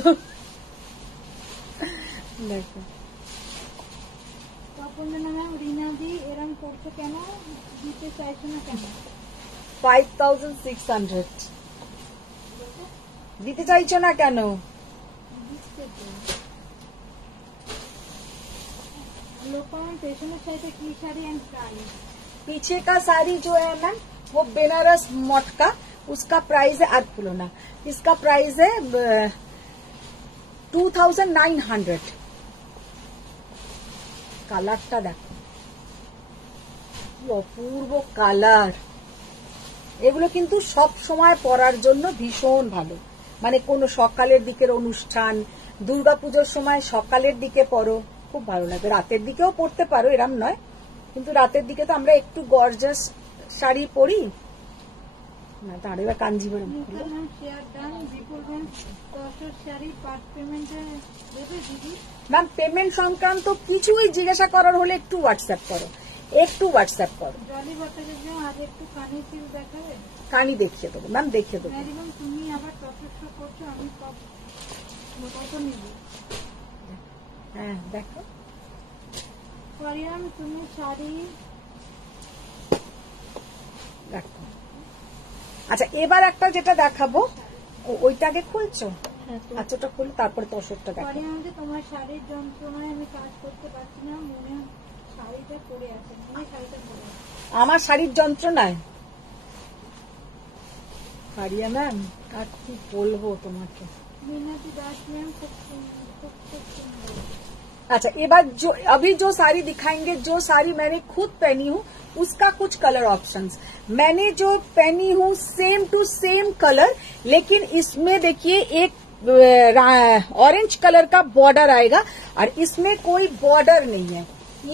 দেখো তপন জানার রিনা দি এরম করছো কেন, দিতে চাইছো না কেন? 5600 দিতে চাইছো না কেন? लोकन पेशेंट साइड की साड़ी एंड प्राइस। पीछे का साड़ी जो है मैम वो बेनारस मटका, उसका प्राइस है अर्पुलोना, इसका प्राइस है 2900। কালারটা দেখো কি অপূর্ব কালার। এগুলো কিন্তু সব সময় পরার জন্য ভীষণ ভালো, মানে কোনো সকালের দিকের অনুষ্ঠান, দুর্গাপুজোর সময় সকালের দিকে পরো, খুব ভালো লাগে। রাতের দিকেও পরতে পারো, এরম নয়, কিন্তু রাতের দিকে তো আমরা একটু গর্জাস শাড়ি পরি না। তার এবার কাঞ্জিভারাম ম্যাম পেমেন্ট সংক্রান্ত কিছুই জিজ্ঞাসা করার হলে একটু হোয়াটসঅ্যাপ করো, একটু হোয়াটসঅ্যাপ করো। কানি দেখিয়ে দেবো ম্যাম, দেখিয়ে দেবো। তুমি আবার প্রসেসটা করছো, আমি কত নিব? হ্যাঁ দেখো করিয়াম তুমি শাড়ি দেখো। আচ্ছা এবার একটা যেটা দেখাবো, ওইটাকে খুলছো? আচ্ছা ওটা খুলে তারপরে তোষকটা দেখো। করিয়াম যে তোমার শাড়ির যন্ত্রণায় আমি কাজ করতে পারছি না, মনে শাড়িটা পরে আছে, মনে শাড়িটা পরে আছে। আমার শাড়ির যন্ত্রণায় পারিয়া ম্যাম আর কি বলবো তোমাকে। मीनाक्षी दास मैम खूब सुंदर। अच्छा अभी जो साड़ी दिखाएंगे, जो साड़ी मैंने खुद पहनी हूँ उसका कुछ कलर ऑप्शंस। मैंने जो पहनी हूँ सेम टू सेम कलर, लेकिन इसमें देखिए एक ऑरेंज कलर का बॉर्डर आएगा और इसमें कोई बॉर्डर नहीं है।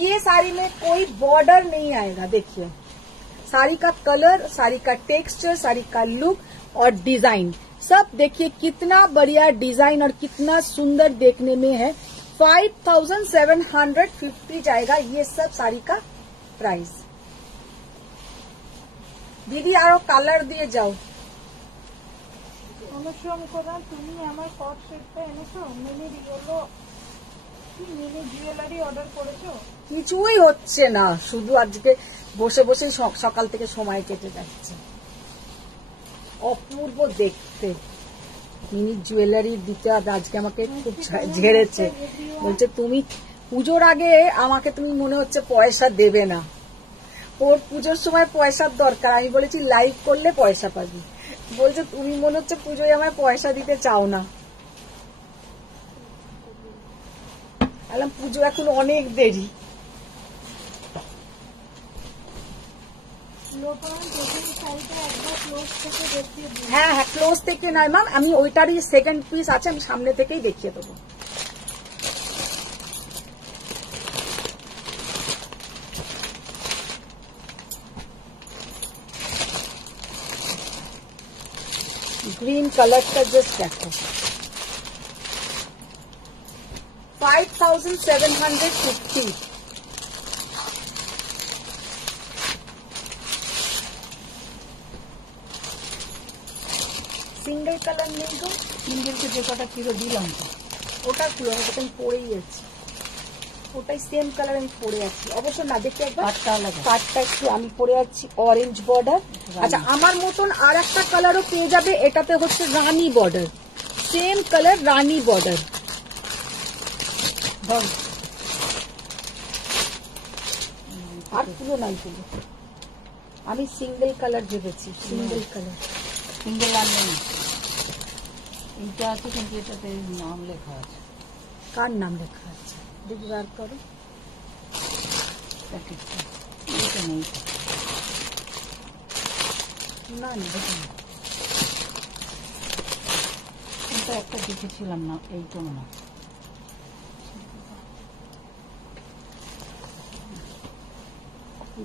ये साड़ी में कोई बॉर्डर नहीं आएगा। देखिए साड़ी का कलर, साड़ी का टेक्सचर, साड़ी का लुक और डिजाइन सब देखिए कितना बढ़िया डिजाइन और कितना सुंदर देखने में है। 5750 जाएगा ये सब साड़ी का प्राइस। दीदी आरो कलर दिए जाओ। অনুসরণ করা তুমি আমার কট সেটটা এনেছো, মিনি বললো কি মিনি জুয়েলারি অর্ডার করেছো? কিছুই হচ্ছে না, শুধু আজকে বসে বসে সকাল থেকে সময় কেটে যাচ্ছে। অপূর্ব দেখতে মিনি জুয়েলারি দিতে আজকে আমাকে খুব ঝেড়েছে, বলছে তুমি পুজোর আগে আমাকে তুমি মনে হচ্ছে পয়সা দেবে না, ওর পুজোর সময় পয়সার দরকার। আমি বলেছি লাইভ করলে পয়সা পাবি, বলছে তুমি মনে হচ্ছে পুজোয় আমায় পয়সা দিতে চাও না। বললাম পুজো এখন অনেক দেরি। হ্যাঁ হ্যাঁ ক্লোজ থেকে নয় ম্যাম, আমি ওইটারই সেকেন্ড পিস আছে, আমি সামনে থেকেই দেখিয়ে দেবো। ग्रीन कलर का जस्ट देखो 5750। সিঙ্গেল কালার নেই তো, সিঙ্গেলকে যে কটা কিলো দিলাম তো ওটা খুলো, ওটা আমি পরেই যাচ্ছি। ওটাই সেম কালার আমি পরে আছি, অবশ্য না দেখে একবার পাটটা আলাদা। পাটটা একটু আমি পরে আছি অরেঞ্জ বর্ডার। আচ্ছা আমার মতন আর একটা কালারও পেয়ে যাবে, এটাতে হচ্ছে রানী বর্ডার, সেম কালার রানী বর্ডার। আর পুরো নাই পুরো, আমি সিঙ্গেল কালার ভেবেছি, সিঙ্গেল কালার। সিঙ্গেল আর নেই, এইটা আছে কিন্তু এটাতে নাম লেখা আছে। কার নাম লেখা আছে দেখি বার করো। প্যাকেটটা এইটা নেই, না না দেখি না। এটা একটা দেখেছিলাম না, এইটা মনে হয়।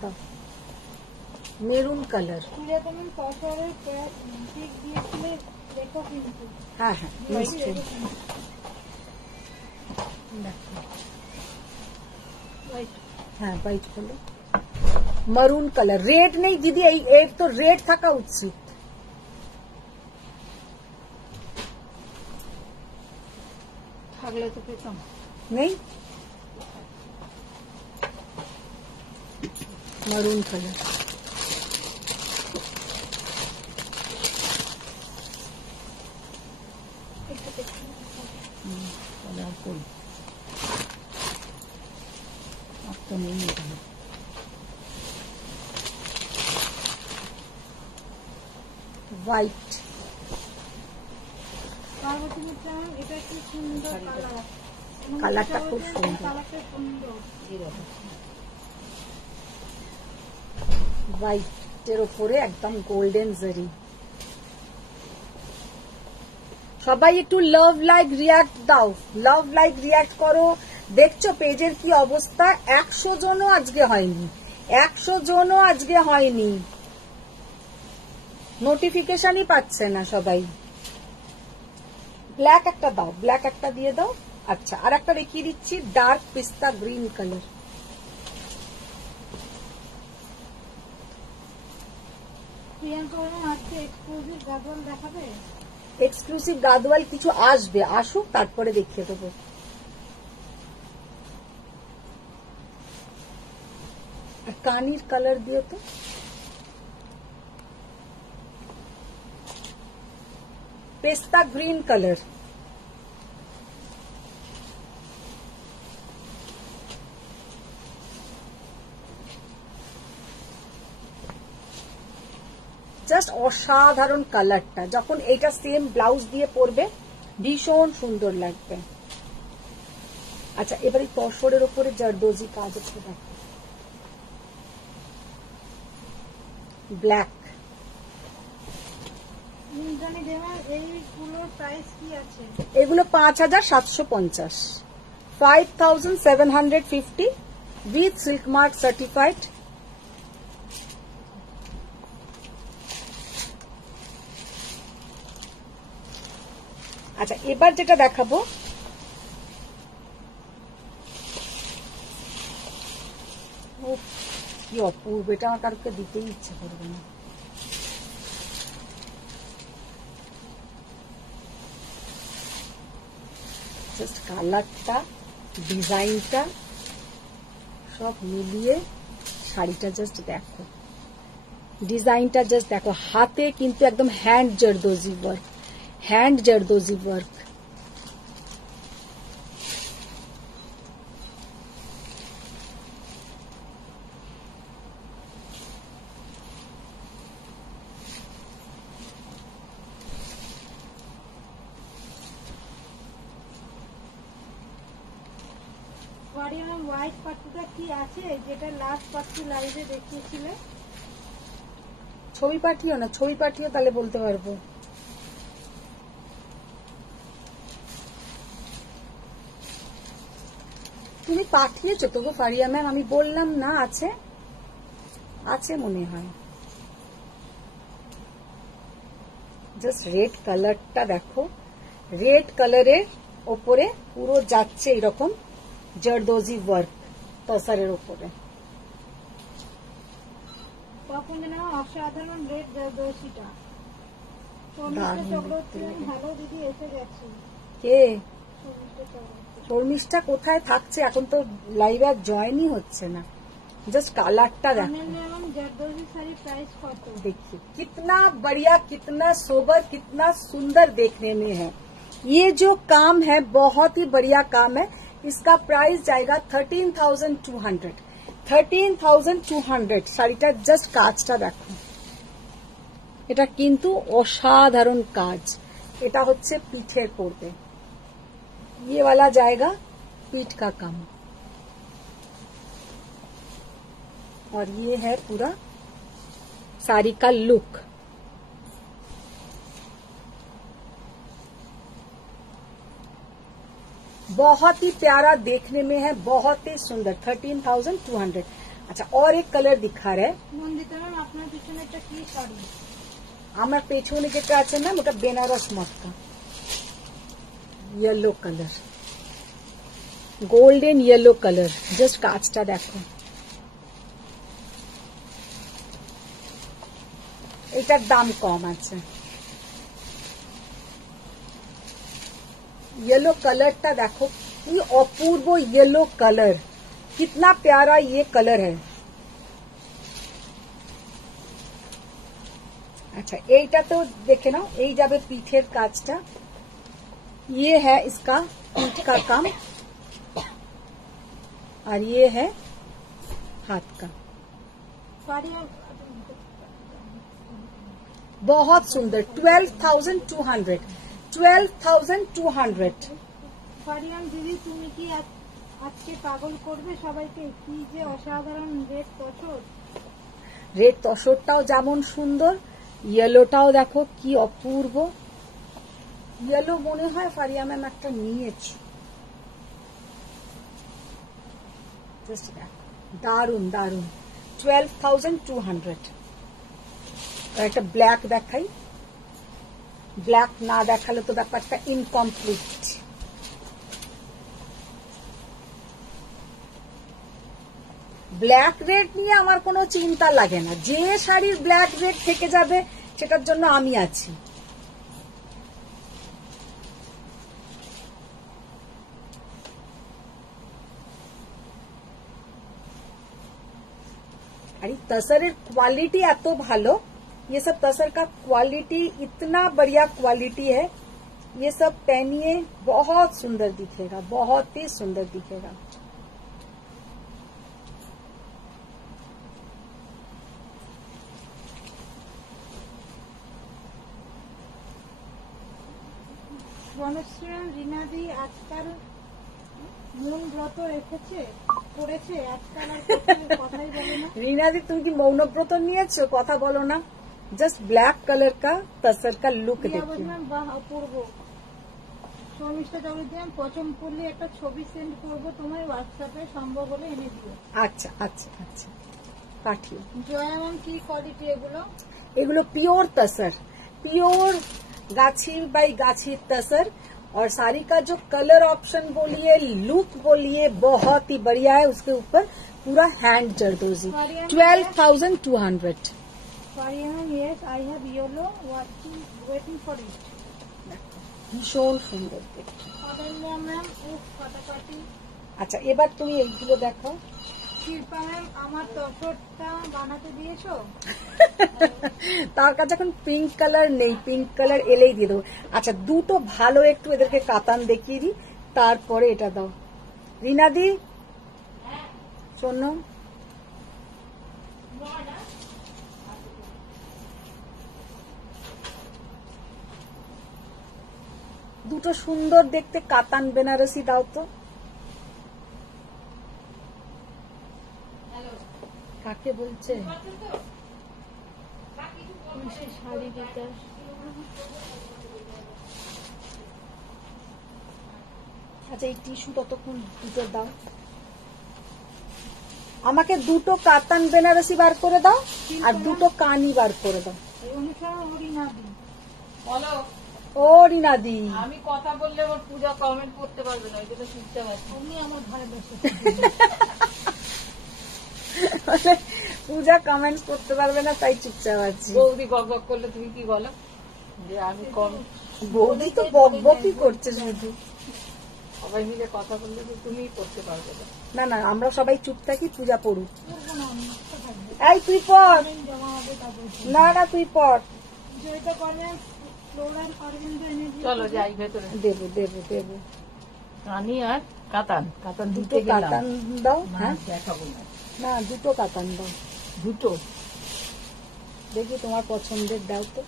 দাও মেরুন কালার। প্রিয়া তুমি পাসওয়ার্ডের ঠিক দিয়েছিলে, দেখো কিন্তু হ্যাঁ হ্যাঁ নিশ্চয়ই দেখো। হ্যাঁ হোয়াইট হলো, মারুন কালার, রেড নেই দিদি, এই এর তো রেড থাকা উচিত। থাকলে তো পেতাম। নেই, মারুন কালার। তাহলে আর করি, আর তো নেই এখানে। হোয়াইট, পার্বতী মিত্র ম্যাম, এটা কি সুন্দর কালার, কালারটা খুব সুন্দর। কালারটা সুন্দর। হোয়াইটের ওপরে একদম গোল্ডেন জারি। সবাই একটু লাভ লাইক রিয়াক্ট দাও, লাভ লাইক রিয়াক্ট করো। দেখছো পেজের কি অবস্থা, 100 জনও আজকে হয়নি, 100 জনও আজকে হয়নি, নোটিফিকেশনই পাচ্ছে না সবাই। ব্ল্যাক একটা দাও, ব্ল্যাক একটা দিয়ে দাও। আচ্ছা আর একটা দেখিয়ে দিচ্ছি, ডার্ক পিস্তা গ্রিন কালার। প্রিয়াঙ্কা ম্যাম আজকে এক্সক্লুসিভ গাজল দেখাবে? এক্সক্লুসিভ গাদওয়াল কিছু আসবে, আসুক তারপরে দেখিয়ে দেবো। আর কানির কালার দিয়ে তো পেস্তা গ্রিন কালার। জাস্ট অসাধারণ কালারটা, যখন এইটা সেম ব্লাউজ দিয়ে পরবে ভীষণ সুন্দর লাগবে। আচ্ছা এবারে তসরের ওপরে জারদোজি কাজ আছে, দেখো ব্ল্যাক। ইন্দ্রাণী দেওয়া, এইগুলোর প্রাইস কি আছে? এগুলো 5750, 5750 উইথ সিল্ক মার্ক সার্টিফাইড। আচ্ছা এবার যেটা দেখাবো, উফ, কি অপূর্ব, এটা আমার কারোকে দিতেই ইচ্ছে করবে না। জাস্ট কালারটা, ডিজাইনটা সব মিলিয়ে শাড়িটা জাস্ট দেখো, ডিজাইনটা জাস্ট দেখো, হাতে কিন্তু একদম hand zardozi work, hand zardozi work. Faria ma'am, white পাট্টুটা কি আছে, যেটা লাস্ট পাট্টু লাইভে দেখিয়েছিলে? ছবি পাঠিও না, ছবি পাঠিও তাহলে বলতে পারবো। তুমি পাঠিয়েছো তো গো ফারিয়া ম্যাম, আমি বললাম না আছে, আছে মনে হয়। জাস্ট রেড কালারটা দেখো, রেড কালারের ওপরে পুরো যাচ্ছে এরকম জারদোজি ওয়ার্ক তসরের ওপরে। তখন যেন অসাধারণ রেড জারদোসিটা। দারুণ চক্রবর্তী দেখতে লাগে। হ্যালো দিদি, এসে গেছে। কে? শর্মিষ্ঠা কোথায় থাকছে, এখন তো লাইভ আর জয়েনই হচ্ছে না। जस्ट कालाटा जरदोजी साड़ी प्राइस कत? देखिए कितना बढ़िया, कितना सोबर, कितना सुंदर देखने में है। ये जो काम है बहुत ही बढ़िया काम है। इसका प्राइस जाएगा 13,200। 13,200 শাড়িটা জাস্ট কাজটা দেখো, এটা কিন্তু অসাধারণ কাজ। এটা হচ্ছে পিঠের পড়বে, ये वाला जाएगा पीठ का काम, और ये है पूरा साड़ी का लुक। बहुत ही प्यारा देखने में है, बहुत ही सुंदर। 13,200। अच्छा, और एक कलर दिखा रहा है আপনার পিছনে একটা কি শাড়ি? আমার পেছনে যেটা আছে না, ওটা Benaras matka, yellow colour, golden yellow colour. Just काजटा देखो, এটার দাম কম আছে। येलो कलरটা देखो, কি অপূর্ব येलो कलर, कितना प्यारा ये कलर है। अच्छा, এইটা তো দেখে নাও, এই যাবে পিঠের কাজটা। ये है इसका पीठ का काम, और ये है हाथ का। बहुत सुंदर। 12,200। 12,200। ফারিয়াম দিদি, তুমি কি আজকে পাগল করবে সবাইকে? কি যে অসাধারণ রেড তসর। রেড তসরটাও যেমন সুন্দর, ইয়েলোটাও দেখো কি অপূর্ব। ইয়েলো মনে হয় ফারিয়া ম্যাম একটা নিয়েছি। দারুন দারুন। 12,200। একটা ব্ল্যাক দেখাই, ব্ল্যাক না দেখালে তো ব্যাপারটা ইনকমপ্লিট। ব্ল্যাক রেড নিয়ে আমার কোনো চিন্তা লাগে না, যে শাড়ির ব্ল্যাক রেড থেকে যাবে সেটার জন্য আমি আছি। अरे तसर क्वालिटी एतो भालो, ये सब तसर का क्वालिटी इतना बढ़िया क्वालिटी है। ये सब पहनिए, बहुत सुंदर दिखेगा, बहुत ही सुंदर दिखेगा। রিনাদি আজকাল মন ব্রত রেখেছে করেছে, আজকাল আর কথাই বলে না। রিনাদি, তুমি কি মৌনব্রত নিয়েছো? কথা বলো না। जस्ट ब्लैक कलर का तसर का लुक देखिए। বাহ, অপূর্ব। শর্মিষ্ঠা চৌধুরী, পছন্দ করলে একটা ছবি সেন্ড করবো তোমার হোয়াটসঅ্যাপে, সম্ভব হলে এনে দিও। আচ্ছা আচ্ছা আচ্ছা, পাঠিও। জয়া ম্যাম, কি কোয়ালিটি এগুলো? এগুলো পিওর तसर, पियोर गाछी बाई गाछी तसर। और साड़ी का जो कलर ऑप्शन बोलिए, लुक बोलिए, बहुत ही बढ़िया है। उसके ऊपर पूरा hand zardozi. 12,200। Yes, I have yellow, waiting for it. ভীষণ সুন্দর দেখতে। ম্যাম, ফাটাফাটি। আচ্ছা, এবার তুমি এইগুলো দেখো। শিল্পা ম্যাম, আমার তসরটা বানাতে দিয়েছো? তার কাছে এখন পিঙ্ক কালার নেই, পিঙ্ক কালার এলেই দিয়ে দেবো। আচ্ছা, দুটো ভালো একটু এদেরকে কাতান দেখিয়ে দিই, তারপরে এটা দাও। রিনাদি শোনো, দুটো সুন্দর দেখতে কাতান বেনারসি দাও তো। কাকে বলছে? শাড়ি বিকাশ। আচ্ছা, এই টিস্যু ততক্ষণ দুটো দাও। আমাকে দুটো কাতান বেনারসি বার করে দাও, আর দুটো কানি বার করে দাও। বলো। ও রিনাদি, আমি কথা বললে ওর পূজা কমেন্ট করতে পারবে না, ওই জন্য শুনতে পাচ্ছি। উনি আমার ঘরে বসে পূজা কমেন্টস করতে পারবে না, তাই চুপচাপ আছি। বৌদি বক বক করলে তুমি কি বলো? যে আমি কম। বৌদি তো বকবকই করছে শুধু। সবাই মিলে কথা বললে তো তুমিই করতে পারবে না। না না, আমরা সবাই চুপ থাকি, পূজা পড়ুক। করবো না আমি, একটা থাকবে। এই তুই পড়। জমা হবে তারপর। না না, তুই পড়। জয়িতা করবে ফ্লোরাল অরবিন্দ এনার্জি। চলো যাই ভেতরে। দেবো দেবো দেবো। রানী আর কাতান, কাতান দুটো দিতে গেলাম। কাতান দাও। না, হ্যাঁ দেখাবো না। না, দুটো কাতান দাও। দুটো। দেখি তোমার পছন্দের দাও তো।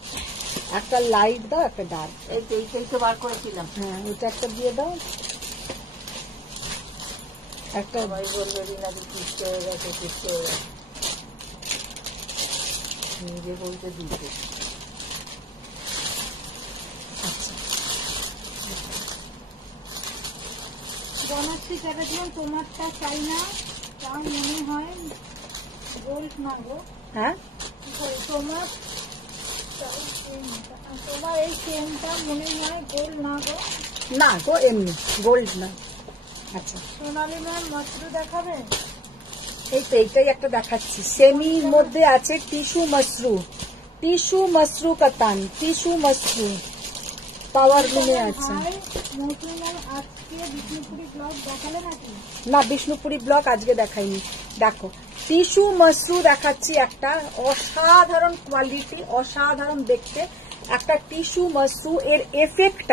একটা লাইট দাও, একটা ডার্ক। এইটাই তো বার করেছিলাম। হ্যাঁ, ওইটা একটা দিয়ে দাও। একটা সবাই বললো রিনাদি পিষ্ট হয়ে গেছে, পিষ্ট হয়ে গেছে। নিজে বলতে দুটো। আচ্ছা, বনশ্রী চ্যাটার্জি, তোমারটা চাই না, তা মনে হয় গোল্ড না গো। হ্যাঁ তোমার তোমার এই চেনটা মনে হয় গোল্ড না গো। না গো, এমনি গোল্ড না। আচ্ছা, সোনালি ম্যাম মাত্র দেখাবে। এই তো এইটাই একটা দেখাচ্ছি। সেমির মধ্যে আছে টিস্যু মাশরু, টিস্যু মাশরু কাতান, টিস্যু মাশরু পাওয়ার লুমে আছে। হাই নতুন ম্যাম, আজকে বিষ্ণুপুরি ব্লগ দেখালে নাকি? না, বিষ্ণুপুরি ব্লক আজকে দেখাইনি। দেখো, টিস্যু মাশরু দেখাচ্ছি, একটা অসাধারণ কোয়ালিটি, অসাধারণ দেখতে একটা টিস্যू मशरू। एर इफेक्ट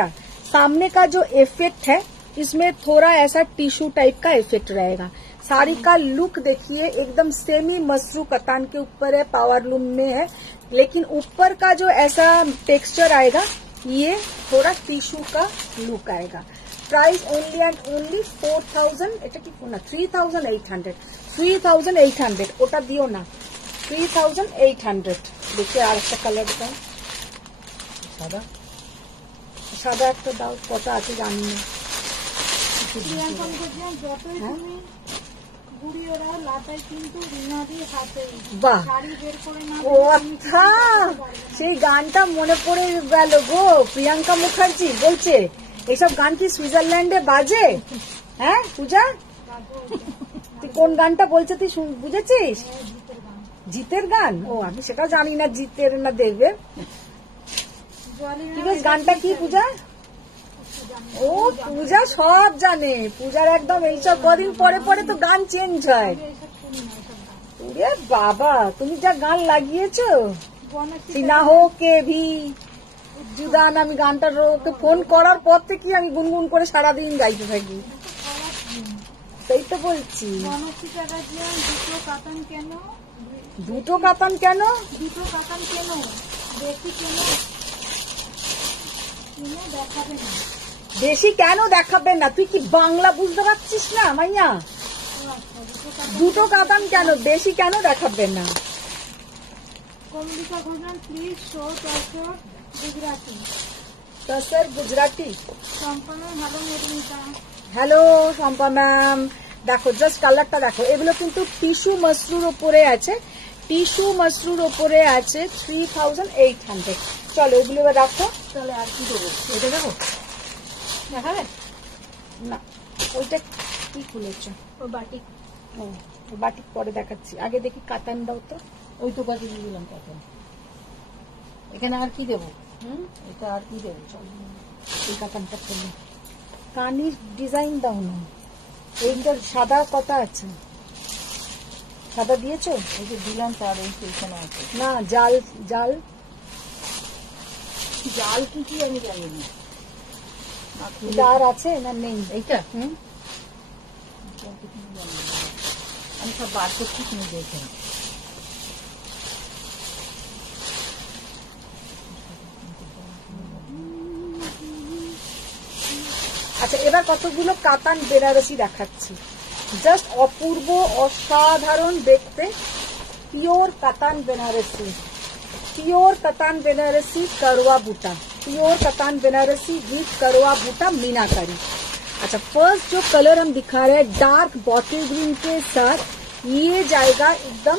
सामने का जो इफेक्ट है इसमें थोड़ा ऐसा टिश्यू टाइप का इफेक्ट रहेगा। साड़ी का लुक देखिए, एकदम सेमी मशरू कतान के ऊपर है, पावर लूम में है, लेकिन ऊपर का जो ऐसा टेक्सचर आएगा ये थोड़ा टिश्यू का लुक आएगा। प्राइस ओनली एंड ओनली 4000, এটা কি না 3800, 3800 ওটা দিও না, 3800। দেখি আর একটা কালার দাও, সাদা সাদা একটা দাও, কত আছে জানি না। প্রিয়াঙ্কা মুখার্জি, যতই তুমি বুড়ি ওরা লাটাই কিন্তু রিনাদির হাতে বাহ, শাড়ি বের করে না ও আচ্ছা, সেই গানটা মনে পড়ে গেল গো। প্রিয়াঙ্কা মুখার্জি বলছে এইসব গান কি সুইজারল্যান্ডে বাজে? হ্যাঁ পূজা, তুই কোন গানটা বলছে তুই বুঝেছিস? জিতের গান? ও আমি সেটা জানি না, জিতের না দেবের। কি বেশ গানটা কি পূজা? ও পূজা সব জানে, পূজার একদম এইসব কদিন পরে পরে তো গান চেঞ্জ হয়। ওরে বাবা, তুমি যা গান লাগিয়েছো। সিনা হো কে ভি জুদান, আমি গানটা ওকে ফোন করার পর থেকে আমি গুনগুন করে সারাদিন গাইতে থাকি। সেই তো বলছি। বনশ্রী চ্যাটার্জি, দুটো কাতান কেন? দুটো কাতান কেন? দুটো কাতান কেন? বেশি কেন কিনে দেখাবে না? বেশি কেন দেখাবে না? তুই কি বাংলা বুঝতে পারছিস না মাইয়া? ও আচ্ছা, দুটো কাতান। দুটো কাতান কেন, বেশি কেন দেখাবে না? Kamalika Ghoshal, please show tussar Gujarati. তসর গুজরাটি। সম্পূর্ণ ভালো মেদিনীতা। হ্যালো শম্পা ম্যাম, দেখো জাস্ট কালারটা দেখো। এগুলো কিন্তু টিস্যু মাশরুর ওপরে আছে, টিস্যু মাশরুর ওপরে আছে 3800। চলো এগুলো এবার রাখো। তাহলে আর কি দেবো? এটা দেবো, দেখাবে না, ওইটা কি খুলেছো? ও বাটিক। ও বাটিক পরে দেখাচ্ছি, আগে দেখি কাতান দাও তো। ওই তো কাজে দিয়ে দিলাম কাতান। এখানে আর কি দেবো? এটা আর কি দেবো? চল এই কাতানটা খুলে কানির ডিজাইন দাও না। এইটার সাদা কত আছে? সাদা দিয়েছো? এই যে দিলাম, তার এই এখানে আছে। না, জাল জাল জাল কি কি আমি জানি না। এটা আর আছে না নেই? এইটা হুম, আমি সব বার করছি, তুমি দেখে নাও। আচ্ছা এবার কতগুলো কাতান বেনারসি দেখাচ্ছি, জাস্ট অপূর্ব অসাধারণ দেখতে। পিওর কাতান বেনারসি, प्योर कतान बनारसी करवा बूटा, प्योर कतान बनारसी विथ करवा बूटा मीनाकारी। अच्छा, फर्स्ट जो कलर हम दिखा रहे हैं डार्क बॉटल ग्रीन के साथ, ये जाएगा एकदम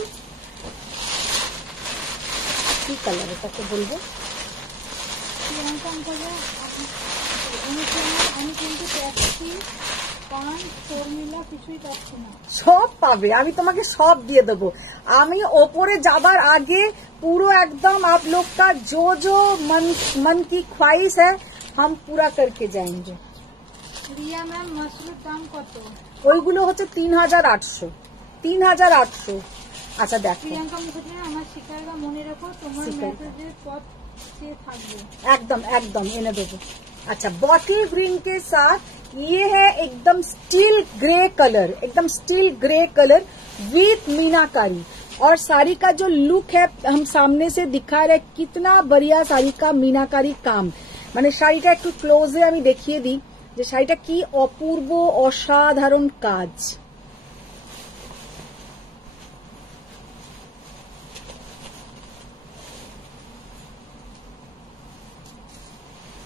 की कलर है तो बोलबो। প্রিয়াঙ্কা মুখার্জি, আমি কিন্তু ট্যাক্সি পান ফর্মুলা কিছুই পাচ্ছি না। সব পাবে, আমি তোমাকে সব দিয়ে দেবো। আমি ওপরে যাবার আগে পুরো একদম आप लोग का जो जो मन की ख्वाहिश है हम पूरा करके जाएंगे। রিয়া ম্যাম মাশরুমের দাম কত? ওইগুলো হচ্ছে 3800। 3800। আচ্ছা দেখো, প্রিয়াঙ্কা মুখার্জি, আমার শিকাররা মনে রাখো তোমার শিকার। মেসেজের পথ से থাকবে। एकदम एकदम इन्हें देखो। अच्छा, बॉटल ग्रीन के साथ ये है एकदम स्टील ग्रे कलर, एकदम स्टील ग्रे कलर विथ मीनाकारी। और साड़ी का जो लुक है हम सामने से दिखा रहे, कितना बढ़िया साड़ी का मीनाकारी काम। মানে শাড়িটা একটু ক্লোজে আমি দেখিয়ে দিই যে শাড়িটা কি অপূর্ব অসাধারণ কাজ।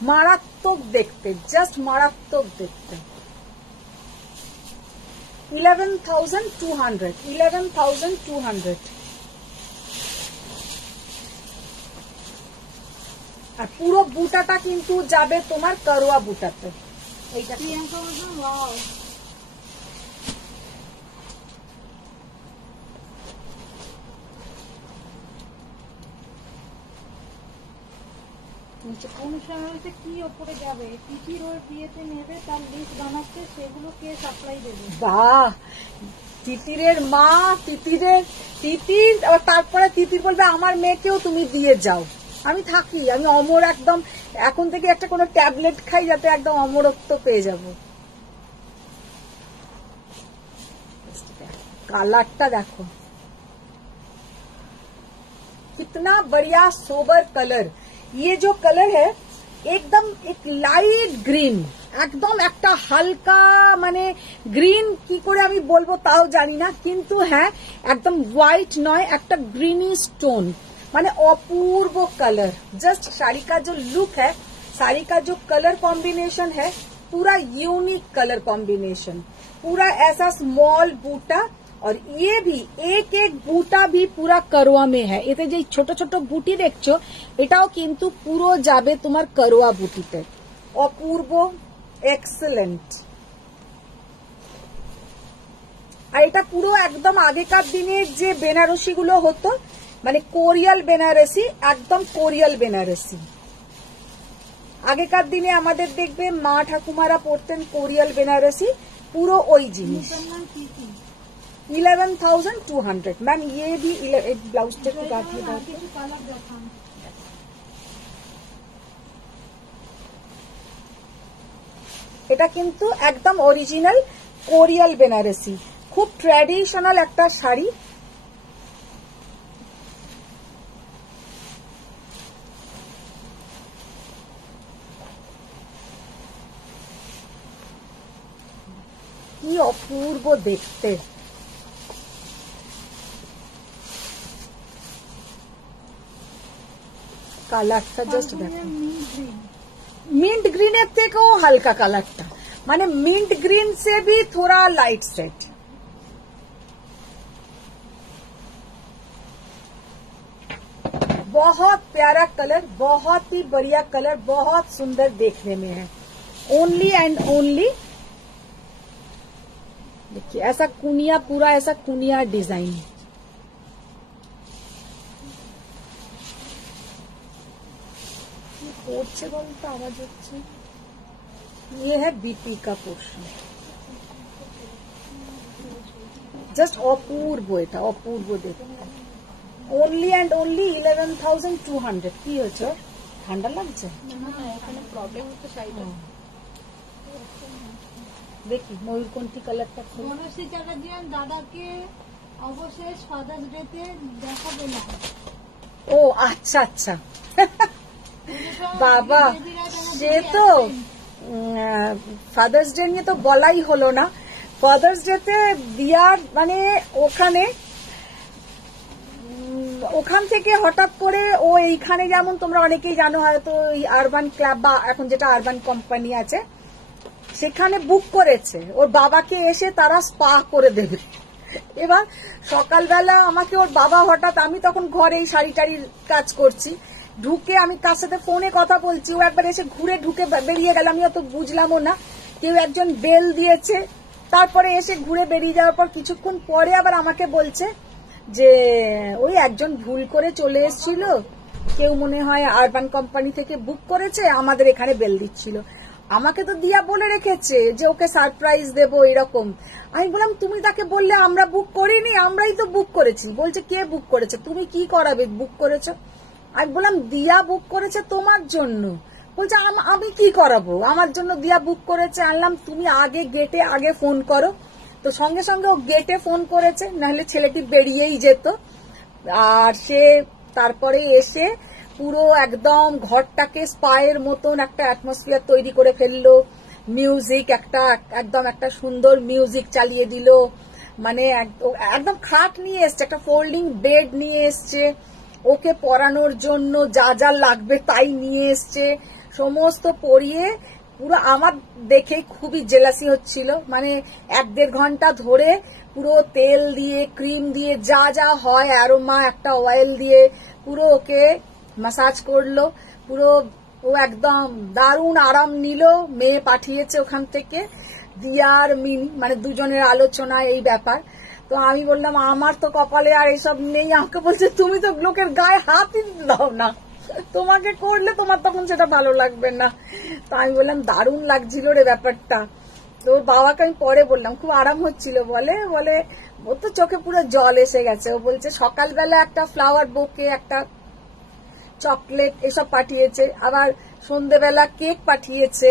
মারাত্মক দেখতে, জাস্ট মারাত্মক দেখতে। 11,200, 11,200। আর পুরো বুটাটা কিন্তু যাবে তোমার করোয়া বুটাতে। এইটা প্রিয়াঙ্কা বলছেন ওয়াও। অনুষ্ঠান হয়েছে কি ওপরে যাবে, তিথির ওর বিয়েতে নেবে তার লিস্ট বানাচ্ছে, সেগুলো কে সাপ্লাই দেবে? বাহ, তিতিরের মা, তিতির আবার তারপরে তিতির বলবে আমার মেয়েকেও তুমি দিয়ে যাও। আমি থাকি, আমি অমর একদম এখন থেকে একটা কোনো ট্যাবলেট খাই যাতে একদম অমরত্ব পেয়ে যাব। কালারটা দেখো कितना बढ़िया सोबर कलर। ये जो कलर है एकदम एक लाइट ग्रीन, একদম একটা হালকা মানে গ্রিন কি করে আমি বলবো তাও জানি না, কিন্তু হ্যাঁ একদম হোয়াইট নয়, একটা গ্রিনি স্টোন, মানে অপূর্ব कलर। जस्ट साड़ी का जो लुक है, साड़ी का जो कलर कॉम्बिनेशन है, पूरा यूनिक कलर कॉम्बिनेशन, पूरा ऐसा स्मॉल बूटा। और ये भी एक एक बूटा भी पूरा करवा में है। এতে যে ছোট ছোট বুটি দেখছো এটাও কিন্তু পুরো যাবে তোমার করোয়া বুটিতে। অপূর্ব, এক্সেলেন্ট। আর এটা পুরো একদম আগেকার দিনের যে বেনারসি গুলো হতো, মানে কোরিয়াল বেনারসি, একদম কোরিয়াল বেনারসি। আগেকার দিনে আমাদের দেখবে মা ঠাকুমারা পরতেন কোরিয়াল বেনারসি, পুরো ওই জিনিস। 11,200। मैम ये भी ब्लाउज टेक की बात है। কিছু কালার দেখান। এটা কিন্তু একদম অরিজিনাল কোরিয়াল বেনারসি, খুব ট্র্যাডিশনাল একটা শাড়ি। কি অপূর্ব দেখতে। কালারটা জাস্ট দেখো, মিন্ট গ্রিনের থেকেও হালকা কালারটা, মানে मिंट ग्रीन से भी थोड़ा लाइट सेट। बहुत प्यारा कलर, बहुत ही बढ़िया कलर, बहुत सुंदर देखने में है। ओनली एंड ओनली देखिए ऐसा कुनिया, पूरा ऐसा कुनिया डिजाइन। পড়ছে বলতে আওয়াজ হচ্ছে। ये है बीपी का पोर्शन, জাস্ট অপূর্ব, এটা অপূর্ব দেখতে। Only and only 11,200। কি হয়েছে, ঠান্ডা লাগছে? এখানে প্রবলেম হচ্ছে শাড়িটা। দেখি ময়ূরকণ্ঠী কালারটা খুব। বনশ্রী চ্যাটার্জিয়ান দাদাকে অবশেষ ফাদার্স ডেতে দেখাবে না। ও আচ্ছা আচ্ছা, বাবা সে তো ফাদার্স ডে নিয়ে তো বলাই হলো না। ফাদার্স ডেতে দিয়ার মানে ওখান থেকে হঠাৎ করে ও এইখানে, যেমন তোমরা অনেকেই জানো হয়তো আরবান ক্লাব বা এখন যেটা আরবান কোম্পানি আছে সেখানে বুক করেছে ওর বাবাকে এসে তারা স্পা করে দেবে। এবার সকালবেলা আমাকে ওর বাবা হঠাৎ, আমি তখন ঘরে এই শাড়ি টাড়ির কাজ করছি, ঢুকে আমি তার সাথে ফোনে কথা বলছি, ও একবার এসে ঘুরে ঢুকে বেরিয়ে গেল, আমি অত বুঝলামও না। কেউ একজন বেল দিয়েছে, তারপরে এসে ঘুরে বেরিয়ে যাওয়ার পর কিছুক্ষণ পরে আবার আমাকে বলছে যে ওই একজন ভুল করে চলে এসেছিল, কেউ মনে হয় আরবান কোম্পানি থেকে বুক করেছে, আমাদের এখানে বেল দিচ্ছিল। আমাকে তো দিয়া বলে রেখেছে যে ওকে সারপ্রাইজ দেবো এরকম। আমি বললাম তুমি তাকে বললে আমরা বুক করিনি, আমরাই তো বুক করেছি। বলছে কে বুক করেছে, তুমি কি করাবে বুক করেছো? আমি বললাম দিয়া বুক করেছে তোমার জন্য। বলছে আমি কি করাবো, আমার জন্য দিয়া বুক করেছে। আনলাম তুমি আগে গেটে আগে ফোন করো। তো সঙ্গে সঙ্গে ও গেটে ফোন করেছে, নাহলে ছেলেটি বেরিয়েই যেত। আর সে তারপরে এসে পুরো একদম ঘরটাকে স্পায়ের মতন একটা অ্যাটমসফিয়ার তৈরি করে ফেললো। মিউজিক একদম একটা সুন্দর মিউজিক চালিয়ে দিল। মানে একদম খাট নিয়ে এসছে, একটা ফোল্ডিং বেড নিয়ে এসছে, ওকে পরানোর জন্য যা যা লাগবে তাই নিয়ে এসছে। সমস্ত পরিয়ে পুরো আমার দেখে খুবই জেলাসি হচ্ছিল। মানে 1-1.5 ঘন্টা ধরে পুরো তেল দিয়ে ক্রিম দিয়ে যা যা হয় অ্যারোমা একটা অয়েল দিয়ে পুরো ওকে ম্যাসাজ করলো। পুরো ও একদম দারুণ আরাম নিল। মেয়ে পাঠিয়েছে ওখান থেকে, দিয়ার মিনি, মানে দুজনের আলোচনায় এই ব্যাপার। তো আমি বললাম আমার তো কপালে আর এইসব নেই। আমাকে বলছে তুমি তো লোকের গায়ে হাতই দাও না, তোমাকে করলে তোমার তখন সেটা ভালো লাগবে না। তো আমি বললাম দারুণ লাগছিল রে ব্যাপারটা। তো বাবাকে আমি পরে বললাম খুব আরাম হচ্ছিল। বলে ও তো চোখে পুরো জল এসে গেছে। ও বলছে সকালবেলা একটা ফ্লাওয়ার বোকে, একটা চকলেট এসব পাঠিয়েছে, আবার সন্ধ্যেবেলা কেক পাঠিয়েছে,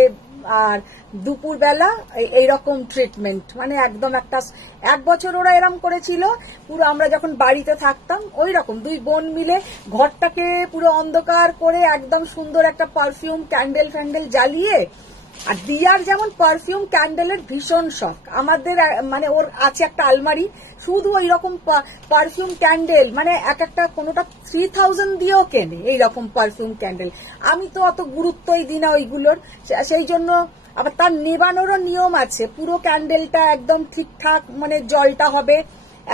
আর দুপুরবেলা এইরকম ট্রিটমেন্ট। মানে একদম 1 বছর ওরা এরম করেছিল। পুরো আমরা যখন বাড়িতে থাকতাম ওই রকম 2 বোন মিলে ঘরটাকে পুরো অন্ধকার করে একদম সুন্দর একটা পারফিউম ক্যান্ডেল জ্বালিয়ে। আর দিয়ার যেমন পারফিউম ক্যান্ডেলের ভীষণ শখ, আমাদের মানে ওর আছে একটা আলমারি শুধু ওই রকম পারফিউম ক্যান্ডেল, মানে একটা কোনোটা 3000 দিয়েও কেনে এইরকম পারফিউম ক্যান্ডেল। আমি তো অত গুরুত্বই দিই না ওইগুলোর, সেই জন্য। আবার তার নেবানোরও নিয়ম আছে, পুরো ক্যান্ডেলটা একদম ঠিকঠাক মানে জলটা হবে।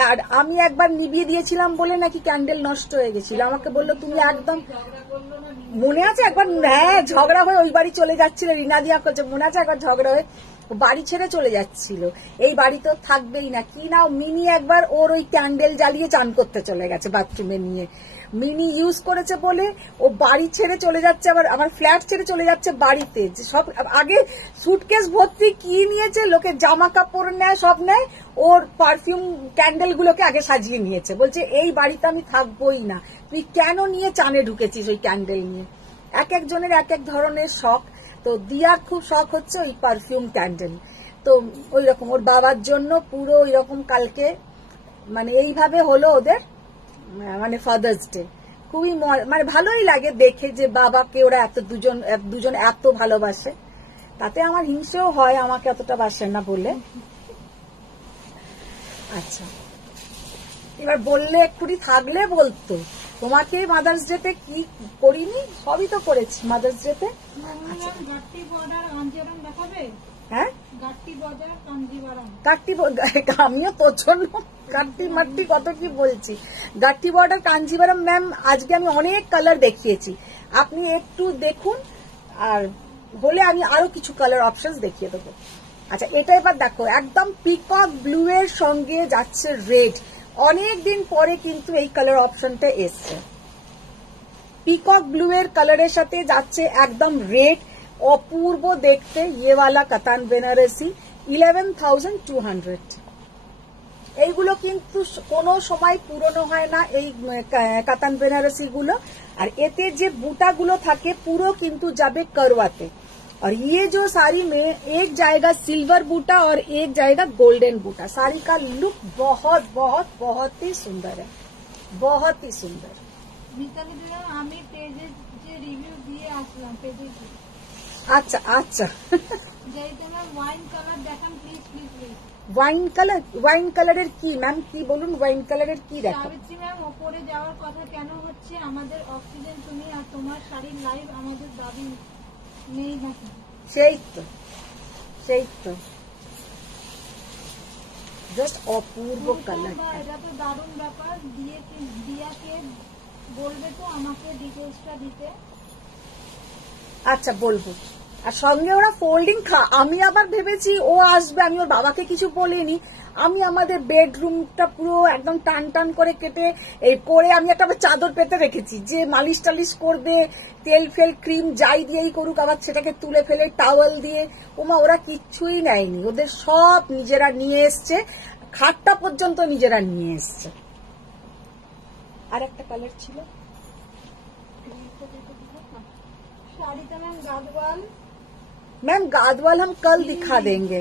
আর আমি একবার নিভিয়ে দিয়েছিলাম বলে নাকি ক্যান্ডেল নষ্ট হয়ে গেছিল। আমাকে বললো তুমি একদম, মনে আছে একবার, হ্যাঁ ঝগড়া হয়ে ওই বাড়ি চলে যাচ্ছিল, রিনা দিয়া করছে, মনে আছে একবার ঝগড়া হয়ে বাড়ি ছেড়ে চলে যাচ্ছিল। এই বাড়ি তো থাকবেই না কি না। মিনি একবার ওর ওই ক্যান্ডেল জ্বালিয়ে চান করতে চলে গেছে বাথরুমে নিয়ে। মিনি ইউজ করেছে বলে ও বাড়ি ছেড়ে চলে যাচ্ছে, আবার আমার ফ্ল্যাট ছেড়ে চলে যাচ্ছে বাড়িতে। সব আগে সুটকেস ভর্তি কি নিয়েছে, লোকে জামা কাপড় নেয় সব নেয়, ওর পারফিউম ক্যান্ডেল গুলোকে আগে সাজিয়ে নিয়েছে। বলছে এই বাড়িতে আমি থাকবোই না, তুই কেন নিয়ে চানে ঢুকেছিস ওই ক্যান্ডেল নিয়ে। এক একজনের এক এক ধরনের শখ। তো দিয়ার খুব শখ হচ্ছে ওই পারফিউম ক্যান্ডেল। তো ওই রকম ওর বাবার জন্য পুরো ওই রকম কালকে মানে এইভাবে হলো ওদের মানে ফাদার্স ডে। খুবই মানে ভালোই লাগে দেখে যে বাবাকে ওরা দুজন এত ভালোবাসে। তাতে আমার হিংসেও হয় আমাকে এতটা বাসে না বলে। আচ্ছা, এবার বললে একটুখানি থাকলে বলতো তোমাকে মাদার্স ডেতে কি করিনি, সবই তো করেছি মাদার্স ডেতে। গাট্টি বর্ডার কাঞ্জিভারাম দেখাবে? হ্যাঁ, গাট্টি বর্ডার কাঞ্জিভারাম। আমিও তোর জন্য গাট্টি মাট্টি কত কি বলছি। গাট্টি বর্ডার কাঞ্জিভারাম ম্যাম আজকে আমি অনেক কালার দেখিয়েছি, আপনি একটু দেখুন, আর হলে আমি আরো কিছু কালার অপশন দেখিয়ে দেবো। আচ্ছা, এটা এবার দেখো একদম পিকক ব্লু এর সঙ্গে যাচ্ছে রেড। অনেকদিন পরে কিন্তু এই কালার অপশনটা এসছে। পিকক ব্লু এর কালারের সাথে যাচ্ছে একদম রেড, অপূর্ব দেখতে। ইয়েওয়ালা কাতান বেনারসি 11,200। এইগুলো কিন্তু কোনো সময় পুরনো হয় না এই কাতান বেনারসি গুলো। আর এতে যে বুটাগুলো থাকে পুরো কিন্তু যাবে করওয়াতে। और ये जो साड़ी में एक जाएगा सिल्वर बूटा और एक जाएगा गोल्डन बूटा। साड़ी का लुक बहुत बहुत बहुत ही सुंदर है, बहुत ही सुंदर। মিতালি দিদি আমি পেজে যে রিভিউ দিয়ে আসলাম পেজে। আচ্ছা আচ্ছা, যেই তোমার ওয়াইন কালার দেখান প্লিজ প্লিজ প্লিজ। ওয়াইন কালারের কি ম্যাম, কি বলুন, ওয়াইন কালারের কি দেখো? সাবিত্রী ম্যাম, ওপরে যাওয়ার কথা কেন হচ্ছে? আমাদের অক্সিজেন তুমি, আর তোমার শাড়ির লাইভ আমাদের দাবি নেই নাকি? সেই তো জাস্ট অপূর্ব কালার। এটা তো দারুণ ব্যাপার। দিয়াকে বলবে তো আমাকে ডিটেলসটা দিতে। আচ্ছা বলবো, আর সঙ্গে ওরা ফোল্ডিং আমি আবার ভেবেছি ও আসবে, আমি ওর বাবাকে কিছু বলিনি। আমি আমাদের বেডরুমটা পুরো একদম টান টান করে কেটে করে আমি একটা চাদর পেতে রেখেছি, যে মালিশ টালিশ করবে, তেল ফেল ক্রিম যাই দিয়েই করুক, আবার সেটাকে তুলে ফেলে টাওয়েল দিয়ে। ওরা কিচ্ছুই নেয়নি, ওদের সব নিজেরা নিয়ে এসছে, খাটটা পর্যন্ত নিজেরা নিয়ে এসছে। আর একটা কালার ছিল শাড়ি का मैम गादवाल। मैम गादवाल हम कल दिखा देंगे।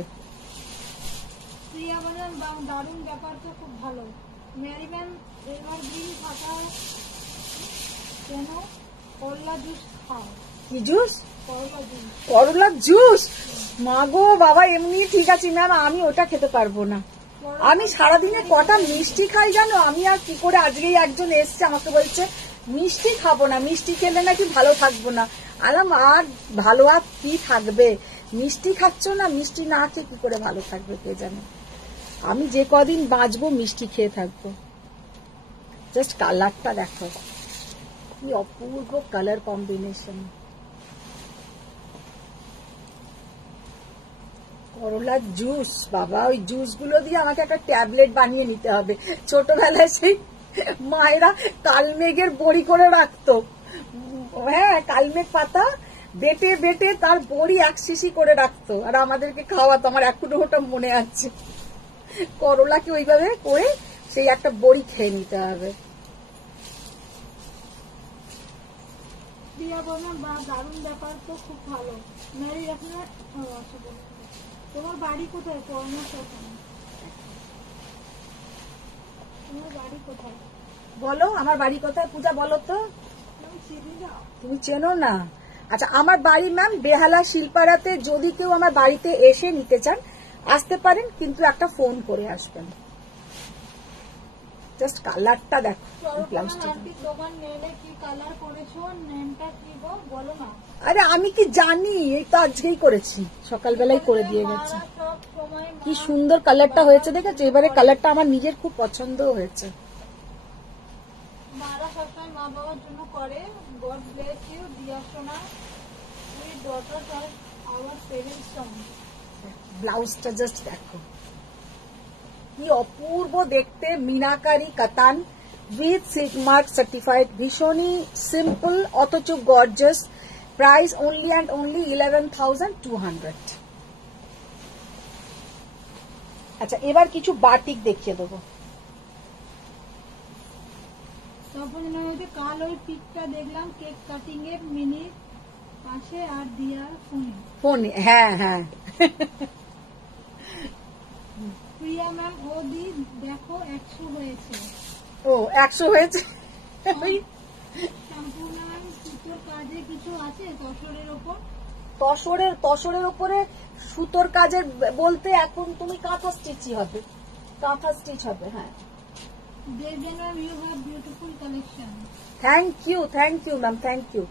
প্রিয়া বলেন দারুণ ব্যাপার তো, খুব ভালো। মেরি ম্যাম এভারগ্রিন থাকা কেন? করলা জুস খাও। কি জুস? করলা জুস। করলার জুস? মাগো বাবা, এমনি ঠিক আছে ম্যাম, আমি ওটা খেতে পারবো না। আমি সারাদিনে কটা মিষ্টি খাই জানো? আমি আর কি করে, আজকেই একজন এসছে আমাকে বলছে মিষ্টি খাবো না, মিষ্টি খেলে নাকি ভালো থাকবো না। আর ভালো আর কি থাকবে, মিষ্টি খাচ্ছ না, মিষ্টি না খেয়ে কি করে ভালো থাকবে কে জানে। আমি যে কদিন বাঁচবো মিষ্টি খেয়ে থাকবো। জাস্ট কালারটা দেখো, কি অপূর্ব কালার কম্বিনেশন। করলার জুস, বাবা ওই জুস গুলো দিয়ে আমাকে একটা ট্যাবলেট বানিয়ে নিতে হবে। ছোটবেলায় সেই মায়েরা কালমেঘের বড়ি করে রাখতো, হ্যাঁ কালমেঘ পাতা বেটে বেটে তার বড়ি এক শিশি করে রাখতো, আর আমাদেরকে খাওয়াতো। আমার এখনো ওটা মনে আছে। করলাকে ওইভাবে করে সেই একটা বড়ি খেয়ে নিতে হবে। প্রিয়া বলেন দারুণ ব্যাপার তো, খুব ভালো। মেরি আপনার তোমার বাড়ি কোথায়? তোমার বাড়ি কোথায় বলো, আমার বাড়ি কোথায় পূজা বলো তো? তুমি চেনো না? আচ্ছা, আমার বাড়ি ম্যাম বেহালা শিল্পারাতে। যদি কেউ আমার বাড়িতে এসে নিতে চান আসতে পারেন, কিন্তু একটা ফোন করে আসবেন। জাস্ট কালারটা দেখো, ব্লাউজটা। তোমার নেলে কি কালার করেছো? নেমটা কি গো বলো না। আরে আমি কি জানি, এই তো আজকেই করেছি, সকালবেলায় করে দিয়ে গেছি। কি সুন্দর কালারটা হয়েছে দেখেছো? এবারে কালারটা আমার নিজের খুব পছন্দ হয়েছে। মারা সবসময় মা বাবার জন্য করে। গড ব্লেস ইউ দিয়া সোনা, we daughters are our parents son. ব্লাউজটা জাস্ট দেখো, কি অপূর্ব দেখতে। Meenakari katan with silk mark certified, ভীষণই সিম্পল অথচ gorgeous. Price only and only 11,200। আচ্ছা, এবার কিছু বাটিক দেখিয়ে দেবো। তারপরে কাল ওই পিকটা দেখলাম কেক কাটিং এর মিনিট পাশে আর দিয়ার ফোনে। হ্যাঁ হ্যাঁ, প্রিয়া ম্যাম ও দি দেখো 100 হয়েছে। ও 100 হয়েছে। সম্পূর্ণ ম্যাম সুতোর কাজে কিছু আছে তসরের ওপর? তসরের উপরে সুতোর কাজের বলতে এখন তুমি কাঁথা স্টিচই হবে, কাঁথা স্টিচ হবে। হ্যাঁ, Debjan ma'am you have beautiful collection. Thank you ma'am, thank you.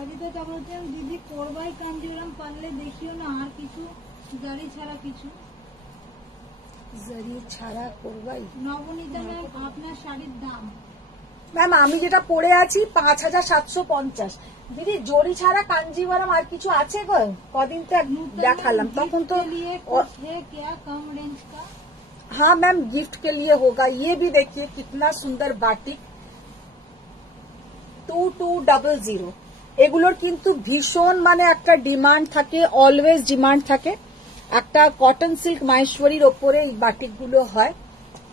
Ajita Chakraborty দিদি করবাই কাঞ্জিরাম পারলে দেখিও না, আর কিছু গাড়ি ছাড়া কিছু জরি ছাড়া করবাই। নবনীতা ম্যাম আপনার শাড়ির দাম? ম্যাম আমি যেটা পরে আছি 5,750। দিদি জরি ছাড়া কাঞ্জিভারাম আর কিছু আছে গো? কদিন তো দেখালাম, তখন তো। क्या कम रेंज का? हाँ मैम, गिफ्ट के लिए होगा। ये भी देखिए कितना सुंदर बाटिक, 2200। এগুলোর কিন্তু ভীষণ মানে একটা ডিমান্ড থাকে, অলওয়েজ ডিমান্ড থাকে। একটা কটন সিল্ক মাহেশ্বরীর ওপরে এই বাটিকগুলো হয়।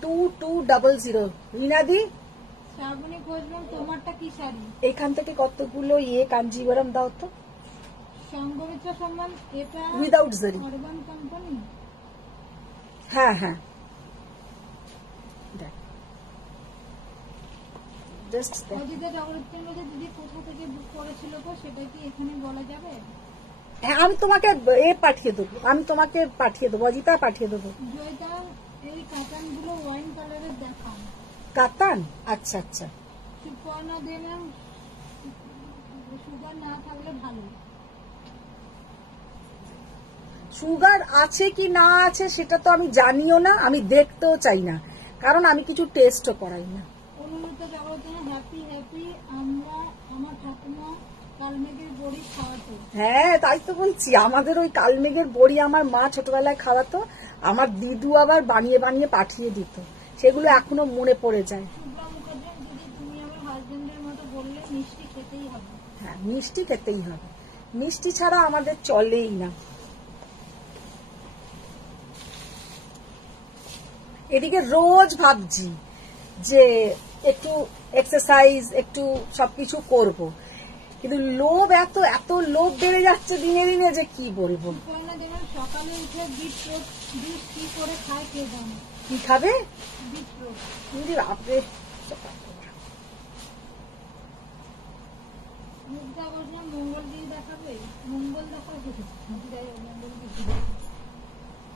2200। রিনাদি শ্রাবণী ঘোষ ম্যাম তোমারটা কি শাড়ি? এখান থেকে কতগুলো কাঞ্জিভারাম দাও তো। সঙ্গমিত্র সম্মান এটা উইদাউট জারি। Orban company? হ্যাঁ হ্যাঁ, অজিতা চক্রবর্তীর মধ্যে দিদি কোথা থেকে বুক করেছিল গো, সেটা কি এখানে বলা যাবে? হ্যাঁ, আমি তোমাকে পাঠিয়ে দেবো, অজিতা পাঠিয়ে দেবো। জয়িতা এই কাতানগুলো ওয়াইন কালারের দেখান। কাতান? আচ্ছা আচ্ছা। সুপর্ণা দে ম্যাম সুগার না থাকলে ভালো। সুগার আছে কি না আছে সেটা তো আমি জানিও না, আমি দেখতেও চাই না, কারণ আমি কিছু টেস্টও করাই না। অনুমিতা চক্রবর্তী হ্যাপি হ্যাপি, আমরা আমার ঠাকুমা কালমেঘের বড়ি খাওয়াতো। হ্যাঁ তাই তো বলছি, আমাদের ওই কালমেঘের বড়ি আমার মা ছোটবেলায় খাওয়াতো, আমার দিদু আবার বানিয়ে বানিয়ে পাঠিয়ে দিত, সেগুলো এখনো মনে পড়ে যায়। শুভ্রা মুখার্জি, দিদি তুমি আমার হাজবেন্ডের মতো বললে মিষ্টি খেতেই হবে। হ্যাঁ মিষ্টি খেতেই হবে, মিষ্টি ছাড়া আমাদের চলেই না। এদিকে রোজ ভাবছি যে একটু এক্সারসাইজ একটু সবকিছু করব, কিন্তু লোভ এত এত লোভ বেড়ে যাচ্ছে দিনে দিনে যে কি বলবো। সুপর্ণা যেমন সকালে উঠে বিট কি করে খায় কে জানে। কি খাবে? বিটরুট। বাপরে। মুগ্ধা বলছিলাম মঙ্গলগিরি দেখাবে, মঙ্গল দেখাবে,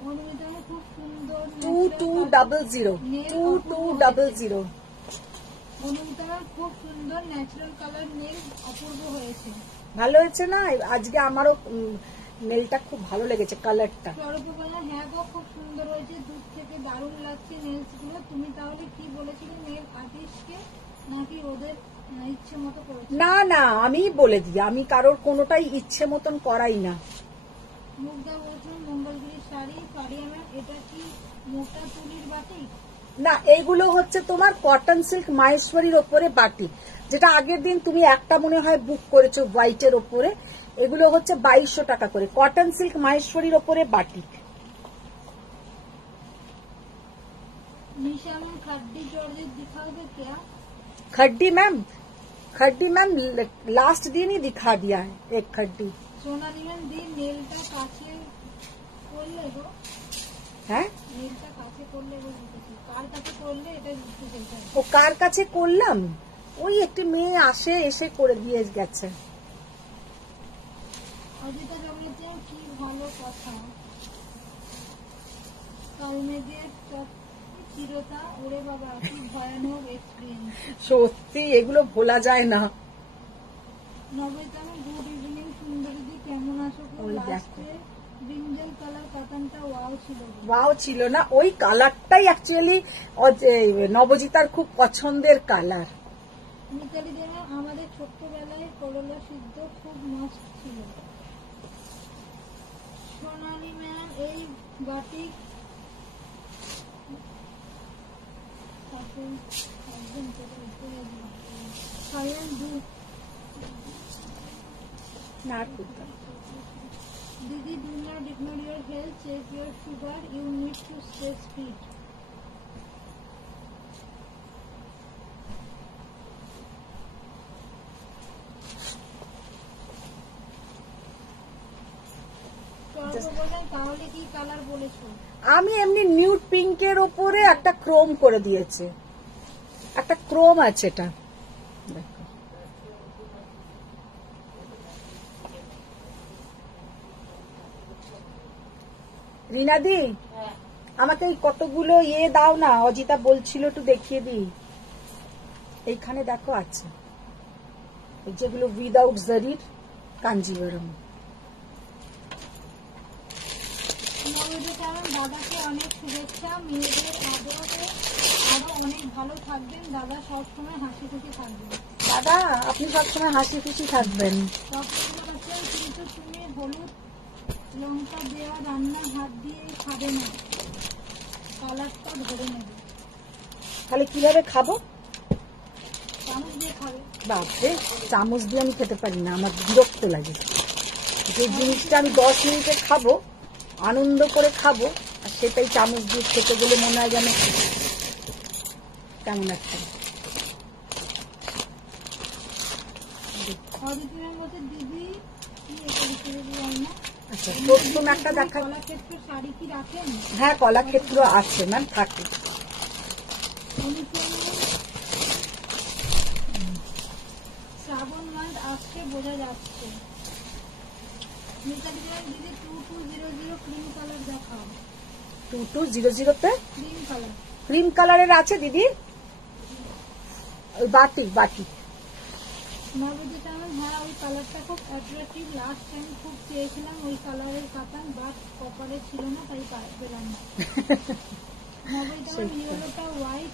অনুমিতা খুব সুন্দর 2200 2200। অনুমিতা খুব সুন্দর ন্যাচারাল কালার নেল, অপূর্ব হয়েছে। ভালো হয়েছে না? আজকে আমারও নেলটা খুব ভালো লেগেছে, কালারটা। সর্বপনা হ্যাঁ গো খুব সুন্দর হয়েছে, দূর থেকে দারুণ লাগছে নেলস গুলো। তুমি তাহলে কি বলেছিলে নেল আর্টিস্টকে, নাকি ওদের ইচ্ছে মতো করেছে? না না আমি বলে দিই, আমি কারোর কোনোটাই ইচ্ছে মতন করাই না। মুগ্ধা বলছেন মঙ্গলগিরি শাড়ি পারিয়ানা, এটা কি মোটা তুলির বাটি? না এইগুলো হচ্ছে তোমার কটন সিল্ক মাহেশ্বরীর ওপরে বাটিক, যেটা আগের দিন তুমি একটা মনে হয় বুক করেছো হোয়াইটের ওপরে, এগুলো হচ্ছে 2200 টাকা করে, কটন সিল্ক মাহেশ্বরীর ওপরে বাটিক। निशा मैम खड्डी जॉर्जेट दिखाओगे क्या? खड्डी मैम लास्ट दिन ही दिखा दिया है एक खड्डी। सोनाली मैम दी नेलटा काছে করলে গো, হ্যাঁ নেলটা কাছে করলে গো, বুঝেছি কার কাছে করলে এটা বুঝতে চাইছি। ও কার কাছে করলাম? ওই একটি মেয়ে আসে, এসে করে দিয়ে গেছে। অজিতা জগলের কি ভালো কথা, কালমেঘের চিরতা, ওরে বাবা কি ভয়ানক এক্সপিরিয়েন্স। সত্যি এগুলো ভোলা যায় না। নবইতা গুড ইভিনিং সুন্দরীদি, কেমন আছো? ওই দেখো। লাস্টে ব্রিঞ্জল কালার কাতানটা ওয়াও ছিল। ওয়াও ছিল না, ওই কালারটাই অ্যাকচুয়ালি নবজিতার খুব পছন্দের কালার। মিতালি দেনা আমাদের ছোট্টবেলায় করলা সিদ্ধ খুব মস্ত ছিল। সোনালি ম্যাম এই batik Didi, do not ignore your health, check your sugar, you need to stay fit. তাহলে কি কালার বলেছো? আমি এমনি নিউড পিঙ্কের ওপরে একটা ক্রোম করে দিয়েছে, একটা ক্রোম আছে এটা দেখো। রিনাদি আমাকে এই কতগুলো দাও না, অজিতা বলছিল একটু দেখিয়ে দিই। এইখানে দেখো আছে যেগুলো উইদাউট জারির কাঞ্জিভরম। দাদাকে অনেক শুভেচ্ছা, মেয়েদের আদরে আরো অনেক ভালো থাকবেন দাদা, সবসময় হাসি খুশি থাকবেন। দাদা আপনি সবসময় হাসি খুশি থাকবেন। কিন্তু তুমি হলুদ লঙ্কা দেওয়া রান্না হাত দিয়ে খাবে না, কালারটা ধরে নেবে। তাহলে কিভাবে খাবো? চামচ দিয়ে খাবে। বাপরে, চামচ দিয়ে আমি খেতে পারি না, আমার বিরক্ত লাগে। যে জিনিসটা আমি 10 মিনিটে খাবো, আনন্দ করে খাবো, আর সেটাই চামচ দিয়ে খেতে গেলে মনে হয় যেন কেমন একটা। দিদি আচ্ছা প্রথম একটা দেখা। কলাক্ষেত্র শাড়ি কি রাখেন? হ্যাঁ কলাক্ষেত্র আছে ম্যাম, থাকে। শ্রাবণ মাস আসছে বোঝা যাচ্ছে। মিতালি দিদি 2200 ক্রিম কালার দেখাও। 2200 ক্রিম কালার, ক্রিম কালারের আছে দিদি, ওই বাটিক। নবজিতা হ্যাঁ ওই কালারটা খুব অ্যাট্রাকটিভ, লাস্ট টাইম খুব চেয়েছিলাম ওই কালারের কাতান, বাট কপালে ছিল না তাই পেলাম না। নবজিতা ইয়েলোটা হোয়াইট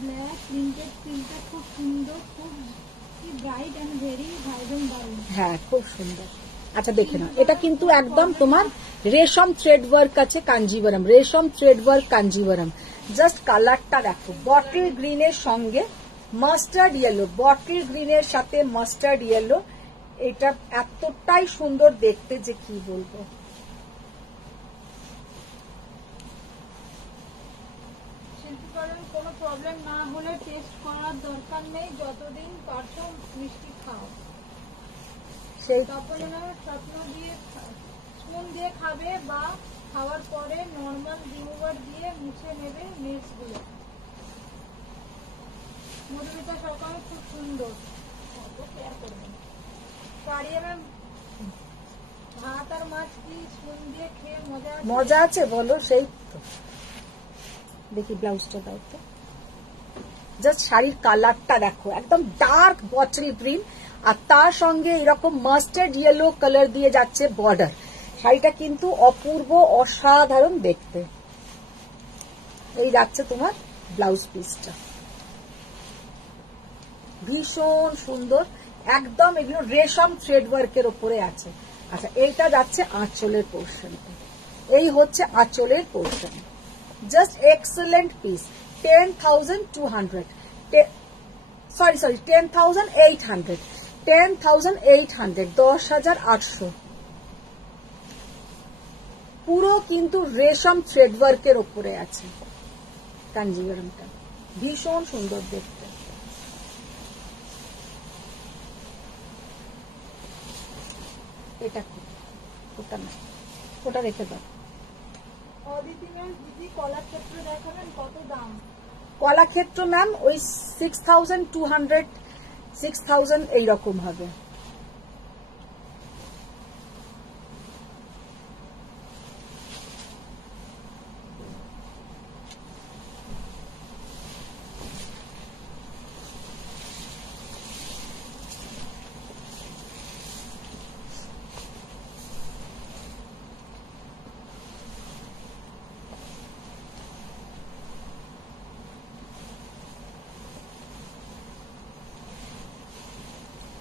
ব্ল্যাক প্রিন্টেড, প্রিন্টটা খুব সুন্দর, খুব কি ব্রাইট এন্ড ভেরি ভাইব্রেন্ট দারুন। হ্যাঁ খুব সুন্দর। আচ্ছা দেখে নাও, এটা কিন্তু একদম তোমার রেশম থ্রেড ওয়ার্ক আছে কাঞ্জিবরম, রেশম থ্রেড ওয়ার্ক কাঞ্জিবরম। জাস্ট কালারটা দেখো, বটল গ্রিনের সঙ্গে মাস্টার্ড ইয়েলো, বটল গ্রিনের সাথে মাস্টার্ড ইয়েলো, এটা এতটাই সুন্দর দেখতে যে কি বলবো। শিল্পীকরণ কোনো প্রবলেম না হলে টেস্ট করার দরকার নেই, যতদিন পারছো মিষ্টি খাও। সেই তপনা স্বপ্ন দিয়ে স্পুন দিয়ে খাবে বা খাওয়ার পরে নর্মাল রিমুভার দিয়ে মুছে নেবে মেস গুলো। মধুমিতা সকাল খুব সুন্দর, অত কেয়ার করবে না। পারিয়ে ম্যাম ভাত আর মাছ কি স্পুন দিয়ে খেয়ে মজা আছে? মজা আছে বলো, সেই তো। দেখি ব্লাউজটা দাও তো, জাস্ট শাড়ির কালারটা দেখো, একদম ডার্ক বটল গ্রিন আর তার সঙ্গে এরকম মাস্টার্ড ইয়েলো কালার দিয়ে যাচ্ছে বর্ডার। শাড়িটা কিন্তু অপূর্ব অসাধারণ দেখতে। এই যাচ্ছে তোমার ব্লাউজ পিসটা, ভীষণ সুন্দর, একদম এগুলো রেশম থ্রেড ওয়ার্কের ওপরে আছে। আচ্ছা এইটা যাচ্ছে আঁচলের পোর্শনটা, এই হচ্ছে আঁচলের portion. Just excellent piece, 10,200, sorry 10,800, 10,800, 10,800। পুরো কিন্তু রেশম থ্রেড ওয়ার্কের ওপরে আছে কাঞ্জিভরমটা, ভীষণ সুন্দর দেখতে। এটা কি? ওটা না, ওটা রেখে দাও। অদিতি ম্যাম দিদি কলাক্ষেত্র দেখাবেন, কত দাম? কলাক্ষেত্র ম্যাম ওই 6,200, 6,000 এইরকম হবে।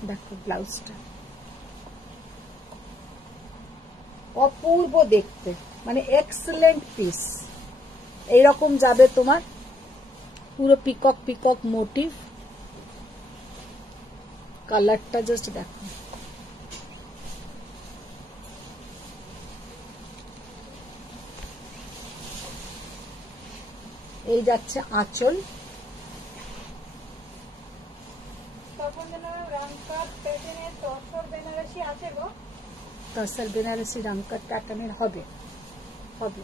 দেখো ব্লাউজটা অপূর্ব দেখতে, মানে এক্সেলেন্ট পিস। এইরকম যাবে তোমার পুরো পিকক পিকক মোটিভ। কালারটা জাস্ট দেখো, এই যাচ্ছে আঁচল। তখন যেন রামকাট প্যাটার্নের তসর বেনারসি আছে গো। তসর বেনারসি রামকাট প্যাটার্নের হবে, হবে।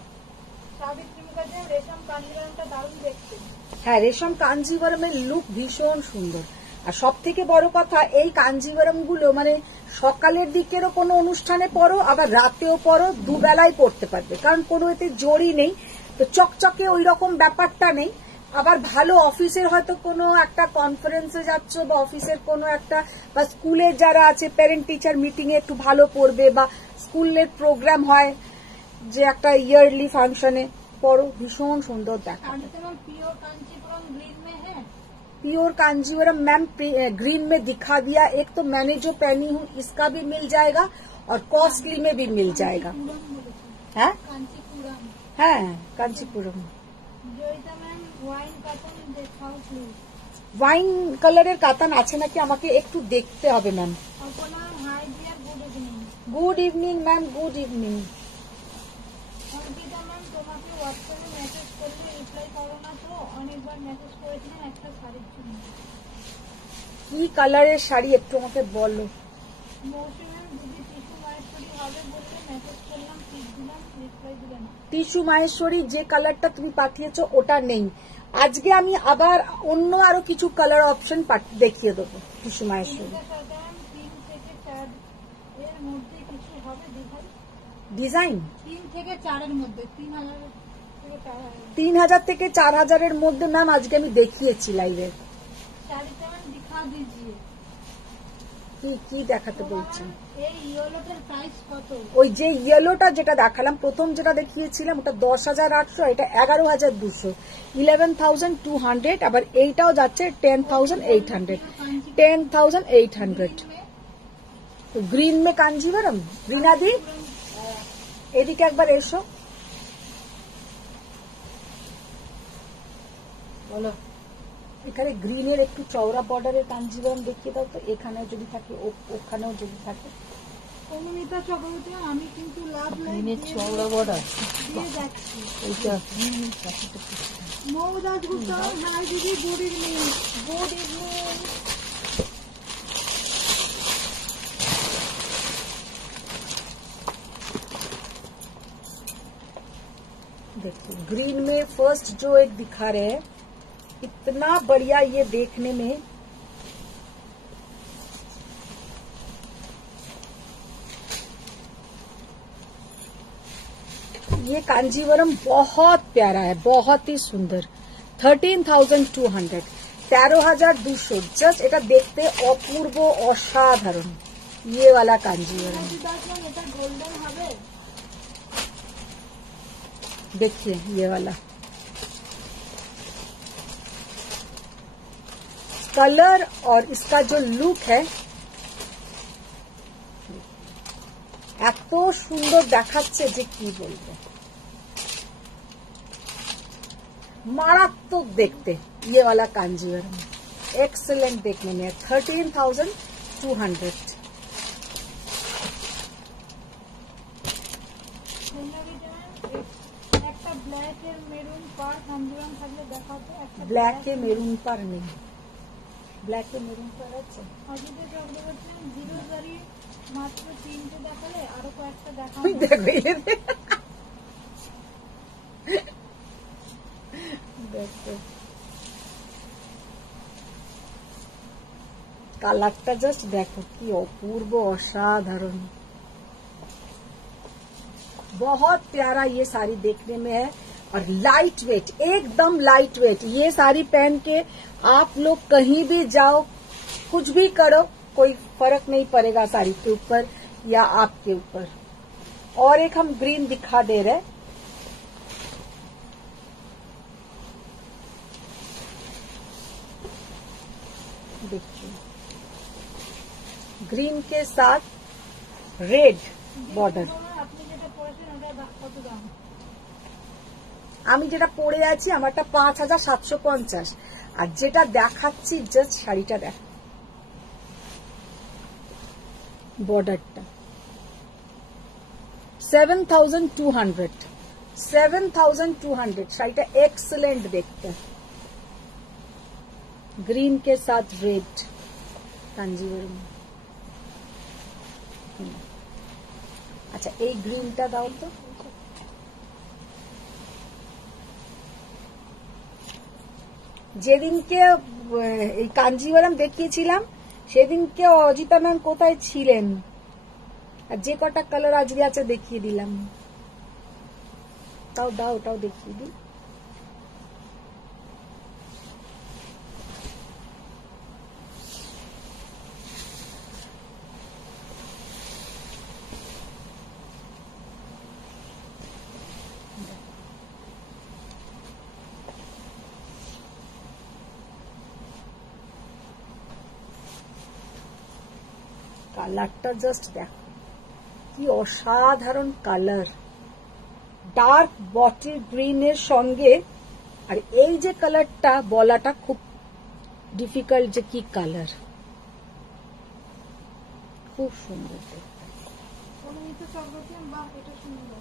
সাবিত্রী মুখার্জি রেশম কাঞ্জিভরমটা দারুণ দেখতে। হ্যাঁ রেশম কাঞ্জিভরমের লুক ভীষণ সুন্দর। আর সব থেকে বড় কথা, এই কাঞ্জিভরম গুলো মানে সকালের দিকেরও কোনো অনুষ্ঠানে পরো, আবার রাতেও পরো, দুবেলায় পরতে পারবে, কারণ কোনো এতে জড়ি নেই, তো চকচকে ওই রকম ব্যাপারটা নেই। আবার ভালো অফিসের হয়তো কোনো একটা কনফারেন্সে যাচ্ছ, বা অফিসের কোনো একটা, বা স্কুলের যারা আছে প্যারেন্ট টিচার মিটিং এ একটু ভালো পড়বে, বা স্কুলের প্রোগ্রাম হয় যে একটা ইয়ারলি ফাংশনে পরো, ভীষণ সুন্দর দেখা। प्योर कांचीपुरम ग्रीन में है। प्योर कांजीवरम मैम ग्रीन में दिखा दिया। एक तो मैंने जो पहनी हूँ इसका भी मिल जाएगा और कॉस्टली में भी मिल जाएगा। है कांचीपुरम হ্যাঁ কাঞ্চিপুরম। জয়িতা ম্যাম ওয়াইন কাটন দেখাও প্লিজ। ওয়াইন কালারের কাতান আছে নাকি আমাকে একটু দেখতে হবে ma'am. Apna hi dear good evening. Good evening ma'am, good evening. Ankita ma'am তোমাকে হোয়াটসঅ্যাপে মেসেজ করলে রিপ্লাই করো না তো? অনেকবার মেসেজ করেছিলেন একটা শাড়ির জন্য। কি কালারের শাড়ি একটু আমাকে বলো। মৌসুমী ম্যাম দিদি টিসু মায়েশ্বরী হবে বললে মেসেজ করলাম, পিক দিলাম, রিপ্লাই দিলে না। টিস্যু মাহেশ্বরী যে কালারটা তুমি পাঠিয়েছো ওটা নেই। আজকে আমি আবার অন্য আরো কিছু কালার অপশন দেখিয়ে দেবো। টিস্যু মাহেশ্বরী সরকার ম্যাম 3 থেকে 4 এর মধ্যে কিছু হবে দিদি? ডিজাইন 3 থেকে 4 এর মধ্যে, 3000 থেকে 4000। 3,000 থেকে 4,000 মধ্যে ম্যাম আজকে আমি দেখিয়েছি লাইভে। শাড়িটা ম্যাম দিখা দিজিয়ে। কি কি দেখাতে বলছি? এই ইয়েলোটার প্রাইস কত? ওই যে ইয়েলোটা যেটা দেখালাম প্রথম যেটা দেখিয়েছিলাম ওটা 10,800, এটা 11,200, 11,200। আবার এইটাও যাচ্ছে 10,800, 10,800। গ্রিন মে কাঞ্জিভারম। রিনাদি এদিকে একবার এসো। বলো। এখানে গ্রিনের একটু চওড়া বর্ডারের কাঞ্জিভারম দেখিয়ে দাও তো, এখানেও যদি থাকে ওখানেও যদি থাকে। অনুমিতা চক্রবর্তী, আমি কিন্তু লাভ গ্রিনের চওড়া বর্ডার দিয়ে যাচ্ছি। এইটা মৌদাস গুপ্তা, হাই দিদি, গুড ইভিনিং। Good evening. देखिए ग्रीन में फर्स्ट जो एक दिखा रहे हैं, इतना बढ़िया ये देखने में। ये कांजीवरम बहुत प्यारा है, बहुत ही सुंदर। 13,200, 13,200। जस्ट এটা দেখতে অপূর্ব অসাধারণ। ये वाला कांजीवरम এটা গোল্ডেন হবে। देखिए ये वाला कलर और इसका जो लुक है এত সুন্দর দেখাচ্ছে যে কি বলবো, मारात्मक देखते। ये वाला कांजीवरम एक्सेलेंट देखने में। 13,200। একটা ব্ল্যাক এর মেরুন পার কাঞ্জিভারম থাকলে দেখাতো। একটা ব্ল্যাক এ মেরুন পার নেই, ব্ল্যাক এ মেরুন পার আছে। অজিত চক্রবর্তী, জিরো জারি মাত্র 3টে দেখালে আরো কয়েকটা দেখাও। দেখো ये দেখো কালারটা জাস্ট দেখো কি অপূর্ব অসাধারণ, बहुत प्यारा ये साड़ी देखने में है। और लाइट वेट, एकदम लाइट वेट। ये साड़ी पहन के आप लोग कहीं भी जाओ, कुछ भी करो, कोई फर्क नहीं पड़ेगा साड़ी के ऊपर या आपके ऊपर। और एक हम ग्रीन दिखा दे रहे, देखिए ग्रीन के साथ रेड बॉर्डर। আপনি যেটা পড়েছেন ওটা কত দাম? আমি যেটা পরে আছি আমারটা 5,750, আর যেটা দেখাচ্ছি জাস্ট শাড়িটা দেখ, বর্ডারটা 7,200, 7,200। শাড়িটা এক্সেলেন্ট দেখতে, ग्रीन के साथ रेड कांजीवरम। আচ্ছা এই গ্রিনটা দাও তো। যেদিনকে এই কাঞ্জিভারম দেখিয়েছিলাম সেদিনকে অজিতা ম্যাম কোথায় ছিলেন, আর যে কটা কালার আজকে আছে দেখিয়ে দিলাম। তাও দাও, ওটাও দেখিয়ে দিই। কালারটা জাস্ট দেখো কি অসাধারণ কালার, ডার্ক বটল গ্রিনের সঙ্গে। আর এই যে কালারটা বলাটা খুব ডিফিকাল্ট যে কি কালার, খুব সুন্দর দেখতে। অনুমিতা চক্রবর্তী, বাহ এটা সুন্দর।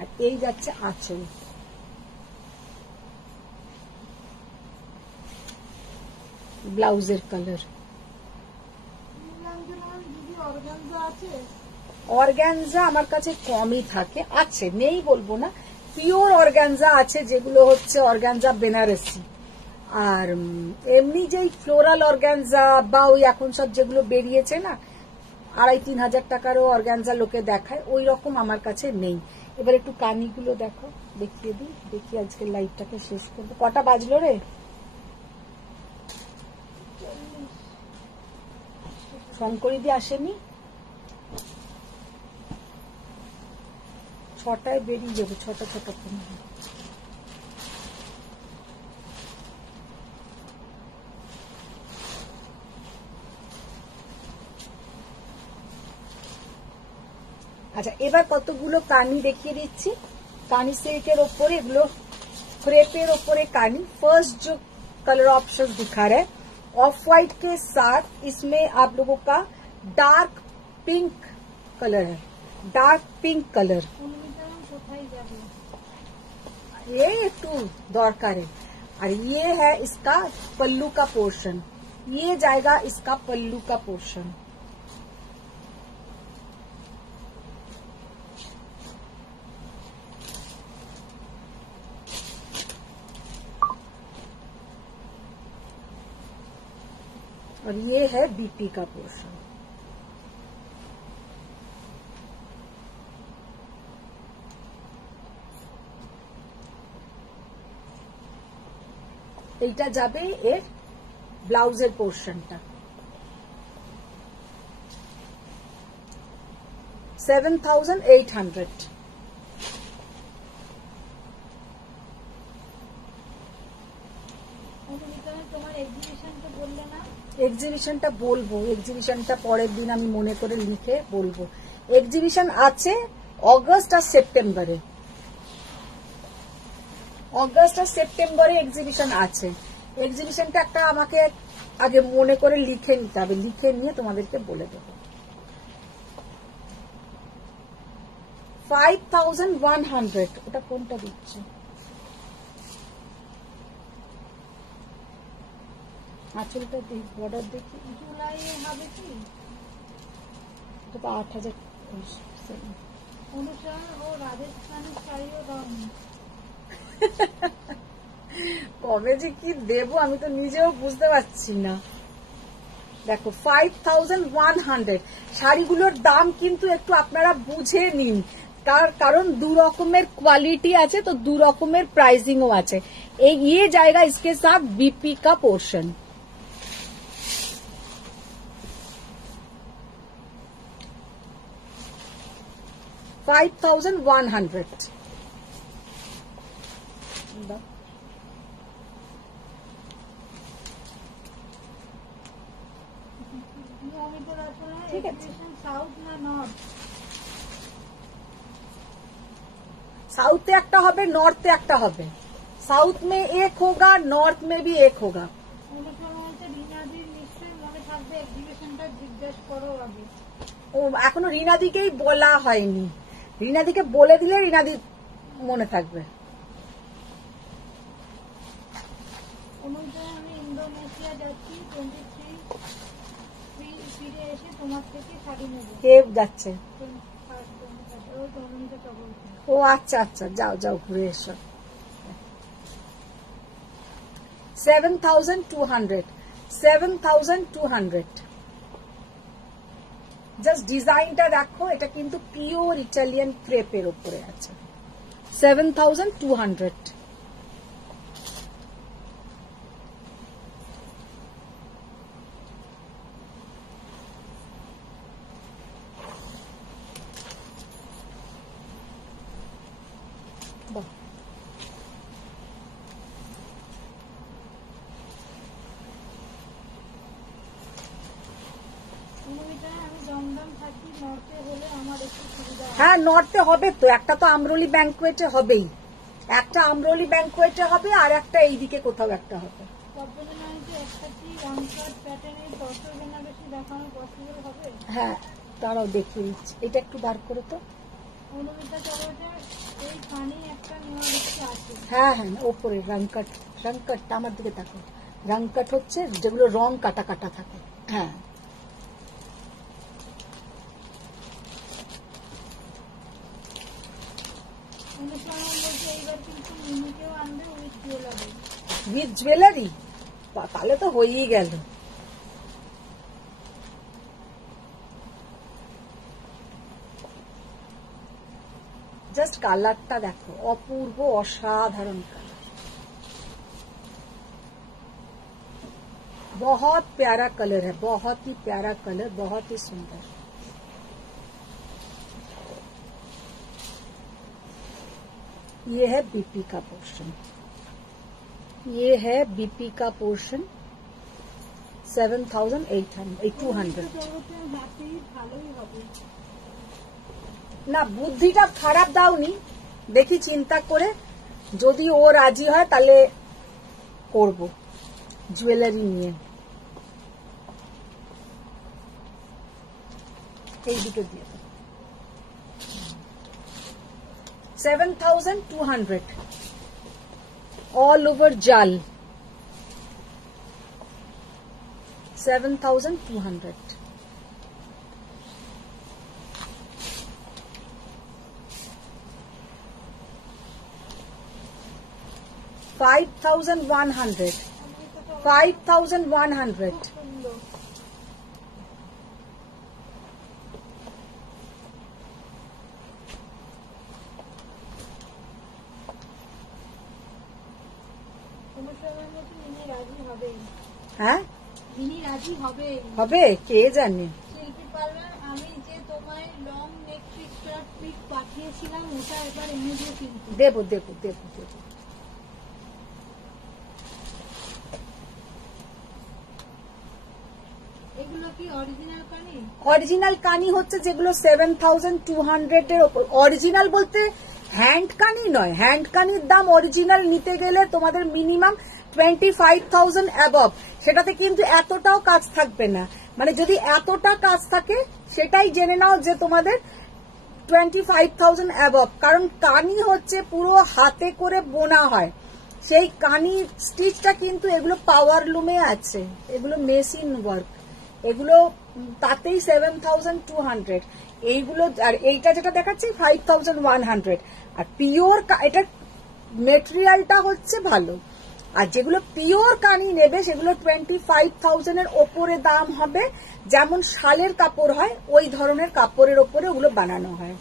আর এই যাচ্ছে আঁচল, ব্লাউজের কালার। অর্গানজা আমার কাছে কমই থাকে, আছে নেই বলবো না, পিওর অর্গানজা আছে যেগুলো হচ্ছে অর্গানজা বেনারসি। আর এমনি যেই ফ্লোরাল অর্গানজা বা ওই এখন সব যেগুলো বেরিয়েছে না 2,500-3 হাজার টাকারও অর্গানজা লোকে দেখায়, ওই রকম আমার কাছে নেই। এবার একটু কানিগুলো দেখো, দেখিয়ে দিই, দেখি আজকে লাইভটাকে শেষ করবো। কটা বাজলো রে? শঙ্করীদি আসেনি, 6টায় বেরিয়ে যাবো, 6টা 6:15। আচ্ছা, এবার কতগুলো কানি দেখিয়ে দিচ্ছি। कानी सिल्क ऊपर एगुलो क्रेपेर ऊपर कानी। फर्स्ट जो कलर ऑप्शन दिखा रहे ऑफ व्हाइट के साथ इसमें आप लोगों का डार्क पिंक कलर है, डार्क पिंक कलर ये एक दरकार है। और ये है इसका पल्लू का पोर्शन, ये जाएगा इसका पल्लू का पोर्शन। और ये है बीपी का पोर्शन। এইটা যাবে এর ব্লাউজের পোর্শনটা। 7,800। এক্সিবিশনটা বলবো, এক্সিবিশনটা পরের দিন আমি মনে করে লিখে বলবো। এক্সিবিশন আছে অগস্ট আর সেপ্টেম্বরে, অগস্ট আর সেপ্টেম্বরে এক্সিবিশন আছে। এক্সিবিশনটা একটা আমাকে আগে মনে করে লিখে নিতে হবে, লিখে নিয়ে তোমাদেরকে বলে দেবো। 5,100 ওটা কোনটা দিচ্ছে? আঁচলটা বর্ডার দেখি, জুলাই হবে কি? এটা তো 8,000 অনুসার ও রাজস্থানের শাড়িও দাম। কবে যে কি দেবো আমি তো নিজেও বুঝতে পারছি না। দেখো 5,100 শাড়িগুলোর দাম কিন্তু একটু আপনারা বুঝে নিন, কারণ दो रकमेर क्वालिटी আছে तो दो रकमेर प्राइसिंगও আছে। ये जाएगा इसके साथ बीपी का पोर्शन। $5,100। ठीक है, साउथ ना नॉर्थ? साउथ एक नॉर्थ एक, साउथ में एक होगा, नॉर्थ में भी एक होगा। ও এখনো রিনাদিকেই বলা হয়নি, রিনাদিকে বলে দিলে রিনাদি মনে থাকবে। আমি ইন্দোনেশিয়া যাচ্ছি 23 ফিরে এসে তোমার থেকে শাড়ি নেব। কে যাচ্ছে? ও আচ্ছা আচ্ছা, যাও যাও ঘুরে এসো। 7,200 7,200। জাস্ট ডিজাইনটা দেখো, এটা কিন্তু পিওর ইটালিয়ান ক্রেপের উপরে আছে। 7,200। হ্যাঁ নর্থে হবে তো, একটা তো আমরোলি ব্যাংকুয়েটে হবেই, একটা আমরোলি ব্যাংকুয়েটে হবে আর একটা এইদিকে কোথাও একটা হবে। হ্যাঁ তারাও দেখিয়ে দিচ্ছি, এটা একটু বার করে তো। হ্যাঁ হ্যাঁ ওপরে রংকাট, রংকাটটা আমার দিকে দেখো, রংকাট হচ্ছে যেগুলো রং কাটা কাটা থাকে। হ্যাঁ উইথ জুয়েলারি, তাহলে তো হয়েই গেল। জাস্ট কালারটা দেখো, অপূর্ব অসাধারণ কালার। बहुत प्यारा कलर है, बहुत ही प्यारा कलर, बहुत ही सुंदर। ये है बीपी का पोर्शन, ये है बीपी का पोर्शन 7,200। না বুদ্ধিটা খারাপ দাওনি, দেখি চিন্তা করে যদি ও রাজি হয় তাহলে করব জুয়েলারি নিয়ে। এই দুটো দিয়ে 7,200 all over জাল 7,200। $5,100 $5,100। হ্যাঁ রাজি হবে হবে কে জানে। শিল্পী পার্লার, আমি যে তোমায় লং নেক পিক পাঠিয়েছিলাম ওটা এবার এনে দিয়ে কিন্তু দেবো দেবো দেবো দেবো। এগুলো কি অরিজিনাল কানি? অরিজিনাল কানি হচ্ছে যেগুলো 7,200 এর ওপর। অরিজিনাল বলতে হ্যান্ড কানি নয়, হ্যান্ড কানির দাম অরিজিনাল নিতে গেলে তোমাদের মিনিমাম 25,000 অ্যাবভ। সেটাতে কিন্তু এতটাও কাজ থাকবে না, মানে যদি এতটা কাজ থাকে সেটাই জেনে নাও যে তোমাদের 25,000 অ্যাবভ। কারণ কানি হচ্ছে পুরো হাতে করে বোনা হয়, সেই কানি স্টিচটা কিন্তু এগুলো পাওয়ার লুমে আছে, এগুলো মেশিন ওয়ার্ক, এগুলো তাতেই 7,200। এইগুলো আর এইটা যেটা দেখাচ্ছি 5,100। আর পিওর এটা মেটেরিয়ালটা হচ্ছে ভালো। আর যেগুলো পিওর কানি নেবে সেগুলো 25,000 এর ওপরে দাম হবে। যেমন শালের কাপড় হয় ওই ধরনের কাপড়ের ওপরে ওগুলো বানানো হয়।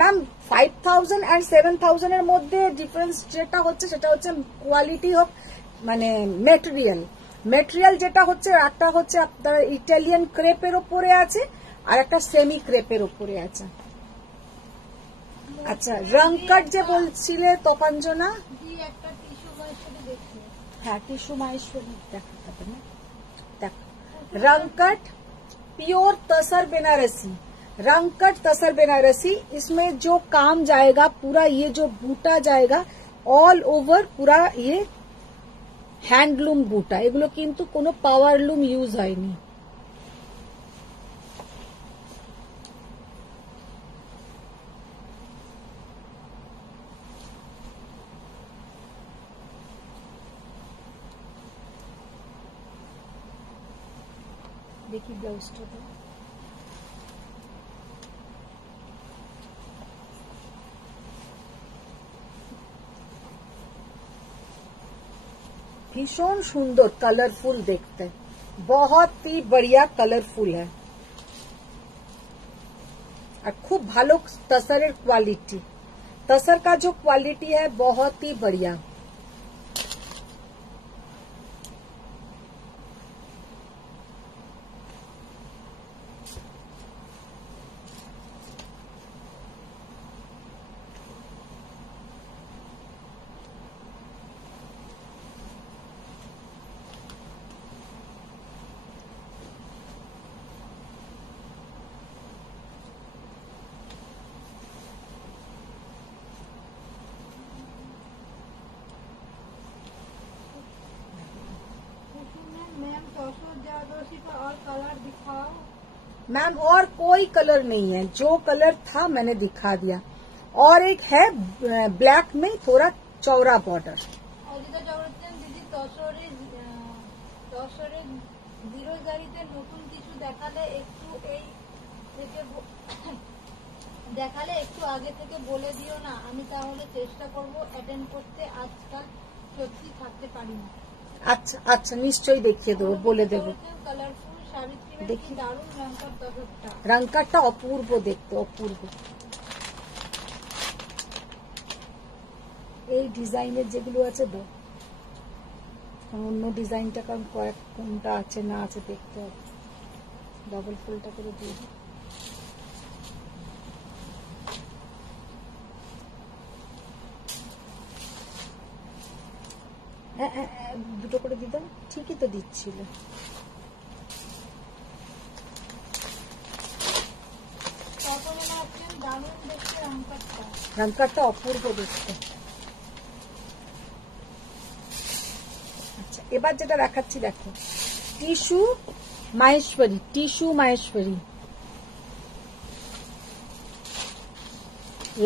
ম্যাম 5,000 and 7,000 এর মধ্যে ডিফারেন্স যেটা হচ্ছে সেটা হচ্ছে কোয়ালিটি অফ মানে মেটেরিয়াল যেটা হচ্ছে, একটা হচ্ছে আপনার ইটালিয়ান ক্রেপের ওপরে আছে আর একটা সেমি ক্রেপের ওপরে আছে। আচ্ছা রংকাট যে বলছিলে তপাঞ্জনা, হ্যাঁ টিস্যু মাহেশ্বরী দেখাতে হবে না, দেখো रंगकट प्योर तसर बनारसी, रंगकट तसर बनारसी। इसमें जो काम जाएगा पूरा, ये जो बूटा जाएगा ऑल ओवर पूरा ये हैंडलूम बूटा, एगुलो किन्तु कोनो पावरलूम यूज हयनि। देखिए ब्लाउजটা তো भीषण सुंदर कलरफुल देखते हैं, बहुत ही बढ़िया कलरफुल है और खूब भालो तसरेर क्वालिटी, तसर का जो क्वालिटी है बहुत ही बढ़िया। मैम और कोई कलर नहीं है, जो कलर था मैंने दिखा दिया। और एक है ब्लैक में थोड़ा चौड़ा बॉर्डर। দেখালে একটু আগে থেকে বলে দিও না, আমি তাহলে চেষ্টা করব অ্যাটেন্ড করতে, আজকাল সত্যি থাকতে পারি না। আচ্ছা আচ্ছা নিশ্চয়ই দেখিয়ে দেবো, বলে দেবো। কালারফুল সাবিত্রী দেখি দারুণ রংকার তসরটা, রংকারটা অপূর্ব দেখতে, অপূর্ব। এই ডিজাইনের যেগুলো আছে দাও, অন্য ডিজাইনটা কারণ কয়েক কোনটা আছে না আছে দেখতে হবে। ডবল ফোল্ডটা করে দিয়ে দিই। দুটো করে দিতাম, ঠিকই তো দিচ্ছিল। রংকারটা অপূর্ব দেখতে। আচ্ছা, এবার যেটা দেখাচ্ছি দেখো, টিস্যু মাহেশ্বরী, টিস্যু মাহেশ্বরী।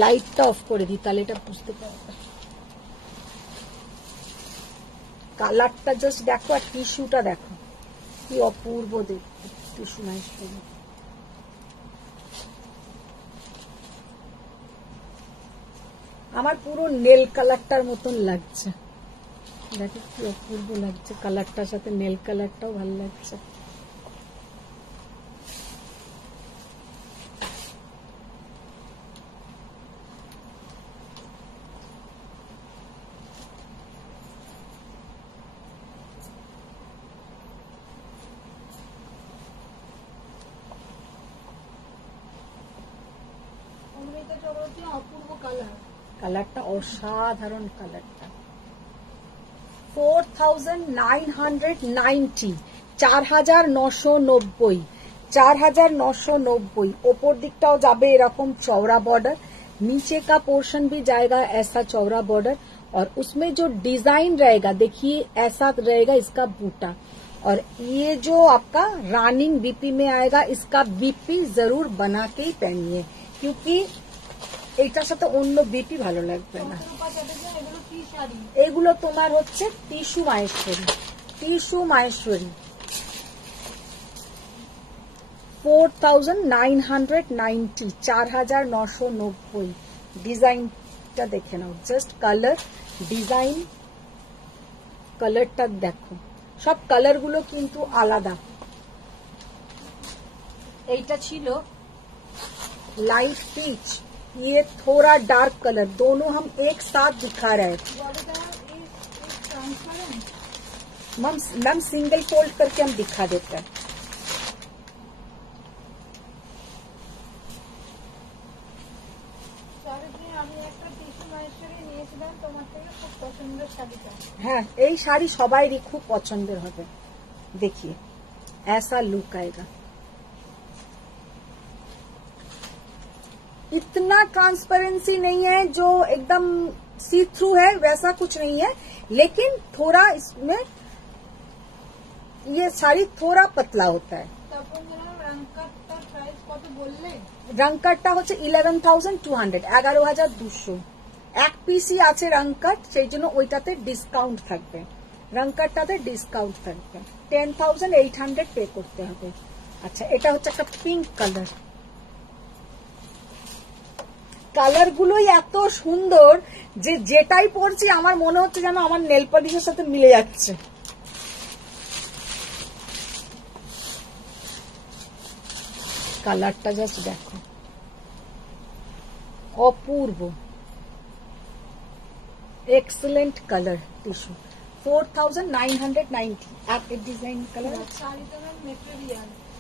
লাইটটা অফ করে দিই তাহলে এটা বুঝতে পারবে। কালারটা জাস্ট দেখো আর টিস্যুটা দেখো, কি অপূর্ব দেখতে টিস্যু মাহেশ্বরী। আমার পুরো নেল কালারটার মতন লাগছে, দেখো কি অপূর্ব লাগছে। কালারটার সাথে নেল কালারটাও ভালো লাগছে। অপূর্ব কালার, কালারটা অসাধারণ। কালারটা 4990, 4990, 4990। ওপর दिखटाও যাবে এরকম चौड़ा बॉर्डर, नीचे का पोर्शन भी जाएगा ऐसा चौड़ा बॉर्डर, और उसमें जो डिजाइन रहेगा देखिए ऐसा रहेगा इसका बूटा। और ये जो आपका रनिंग बीपी में आएगा, इसका बीपी जरूर बना के ही पहनिए, क्योंकि এইটার সাথে অন্য বিপি ভালো লাগবে না। এগুলো তোমার হচ্ছে টিস্যু মাহেশ্বরী, টিস্যু মাহেশ্বরী 4990, 4990। ডিজাইনটা দেখে নাও, জাস্ট কালার ডিজাইন, কালারটা দেখো, সব কালারগুলো কিন্তু আলাদা। এইটা ছিল लाइट पीच, ये थोड़ा डार्क कलर, दोनों हम एक साथ दिखा रहे हैं। मैम सिंगल फोल्ड करके हम दिखा देते हैं। হ্যাঁ, এই শাড়ি সবাইরই খুব পছন্দের হবে। देखिए ऐसा लुक आएगा, इतना ट्रांसपेरेंसी नहीं है जो एकदम सी थ्रू है, वैसा कुछ नहीं है, लेकिन थोड़ा इसमें ये साड़ी थोड़ा पतला होता है। रंगकाटটা হচ্ছে 11,200, 11,200। এক পিসই আছে রংকাট, সেই জন্য ওইটাতে ডিসকাউন্ট থাকবে, রংকাটটাতে ডিসকাউন্ট থাকবে। 10,800 পে করতে হবে। আচ্ছা, এটা হচ্ছে একটা পিঙ্ক কালার। কালার গুলোই এত সুন্দর যে যেটাই পরছি আমার মনে হচ্ছে যেন আমার নেল পলিশের সাথে মিলে যাচ্ছে। কালারটা জাস্ট দেখো, অপূর্ব, एक्सलेंट कलर टिश्यू। 4990। आपके डिजाइन कलर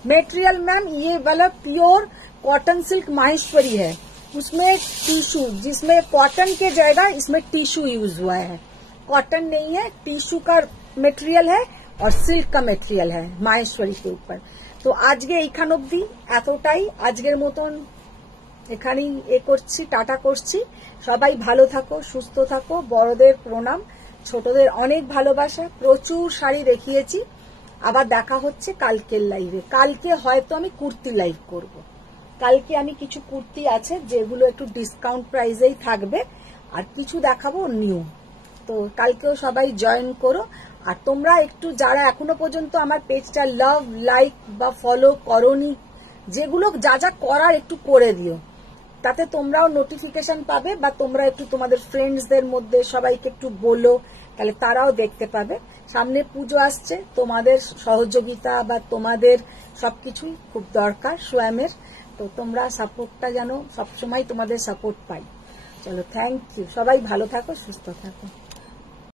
मेटेरियल मैम ये वाला प्योर कॉटन सिल्क माहेश्वरी है, उसमें टिश्यू, जिसमें कॉटन के जगह इसमें टिश्यू यूज हुआ है, कॉटन नहीं है, टिश्यू का मेटेरियल है और सिल्क का मेटेरियल है माहेश्वरी के ऊपर। तो आज के এইখান অবধি এতটাই, আজকের মতন এখানেই করছি, টাটা করছি। সবাই ভালো থাকো, সুস্থ থাকো। বড়দের প্রণাম, ছোটদের অনেক ভালোবাসা। প্রচুর শাড়ি দেখিয়েছি, আবার দেখা হচ্ছে কালকের লাইভে। কালকে হয়তো আমি কুর্তি লাইভ করব। কালকে আমি কিছু কুর্তি আছে যেগুলো একটু ডিসকাউন্ট প্রাইসেই থাকবে, আর কিছু দেখাবো নিউ। তো কালকেও সবাই জয়েন করো। আর তোমরা একটু যারা এখনো পর্যন্ত আমার পেজটা লাভ, লাইক বা ফলো করোনি, যেগুলো যা যা করার একটু করে দিও, তাতে তোমরাও নোটিফিকেশন পাবে, বা তোমরা একটু তোমাদের ফ্রেন্ডসদের মধ্যে সবাইকে একটু বলো, তাহলে তারাও দেখতে পাবে। সামনে পুজো আসছে, তোমাদের সহযোগিতা বা তোমাদের সবকিছুই খুব দরকার স্বয়মের। তো তোমরা সাপোর্টটা যেন সবসময় তোমাদের সাপোর্ট পাই। চলো, থ্যাংক ইউ, সবাই ভালো থাকো, সুস্থ থাকো।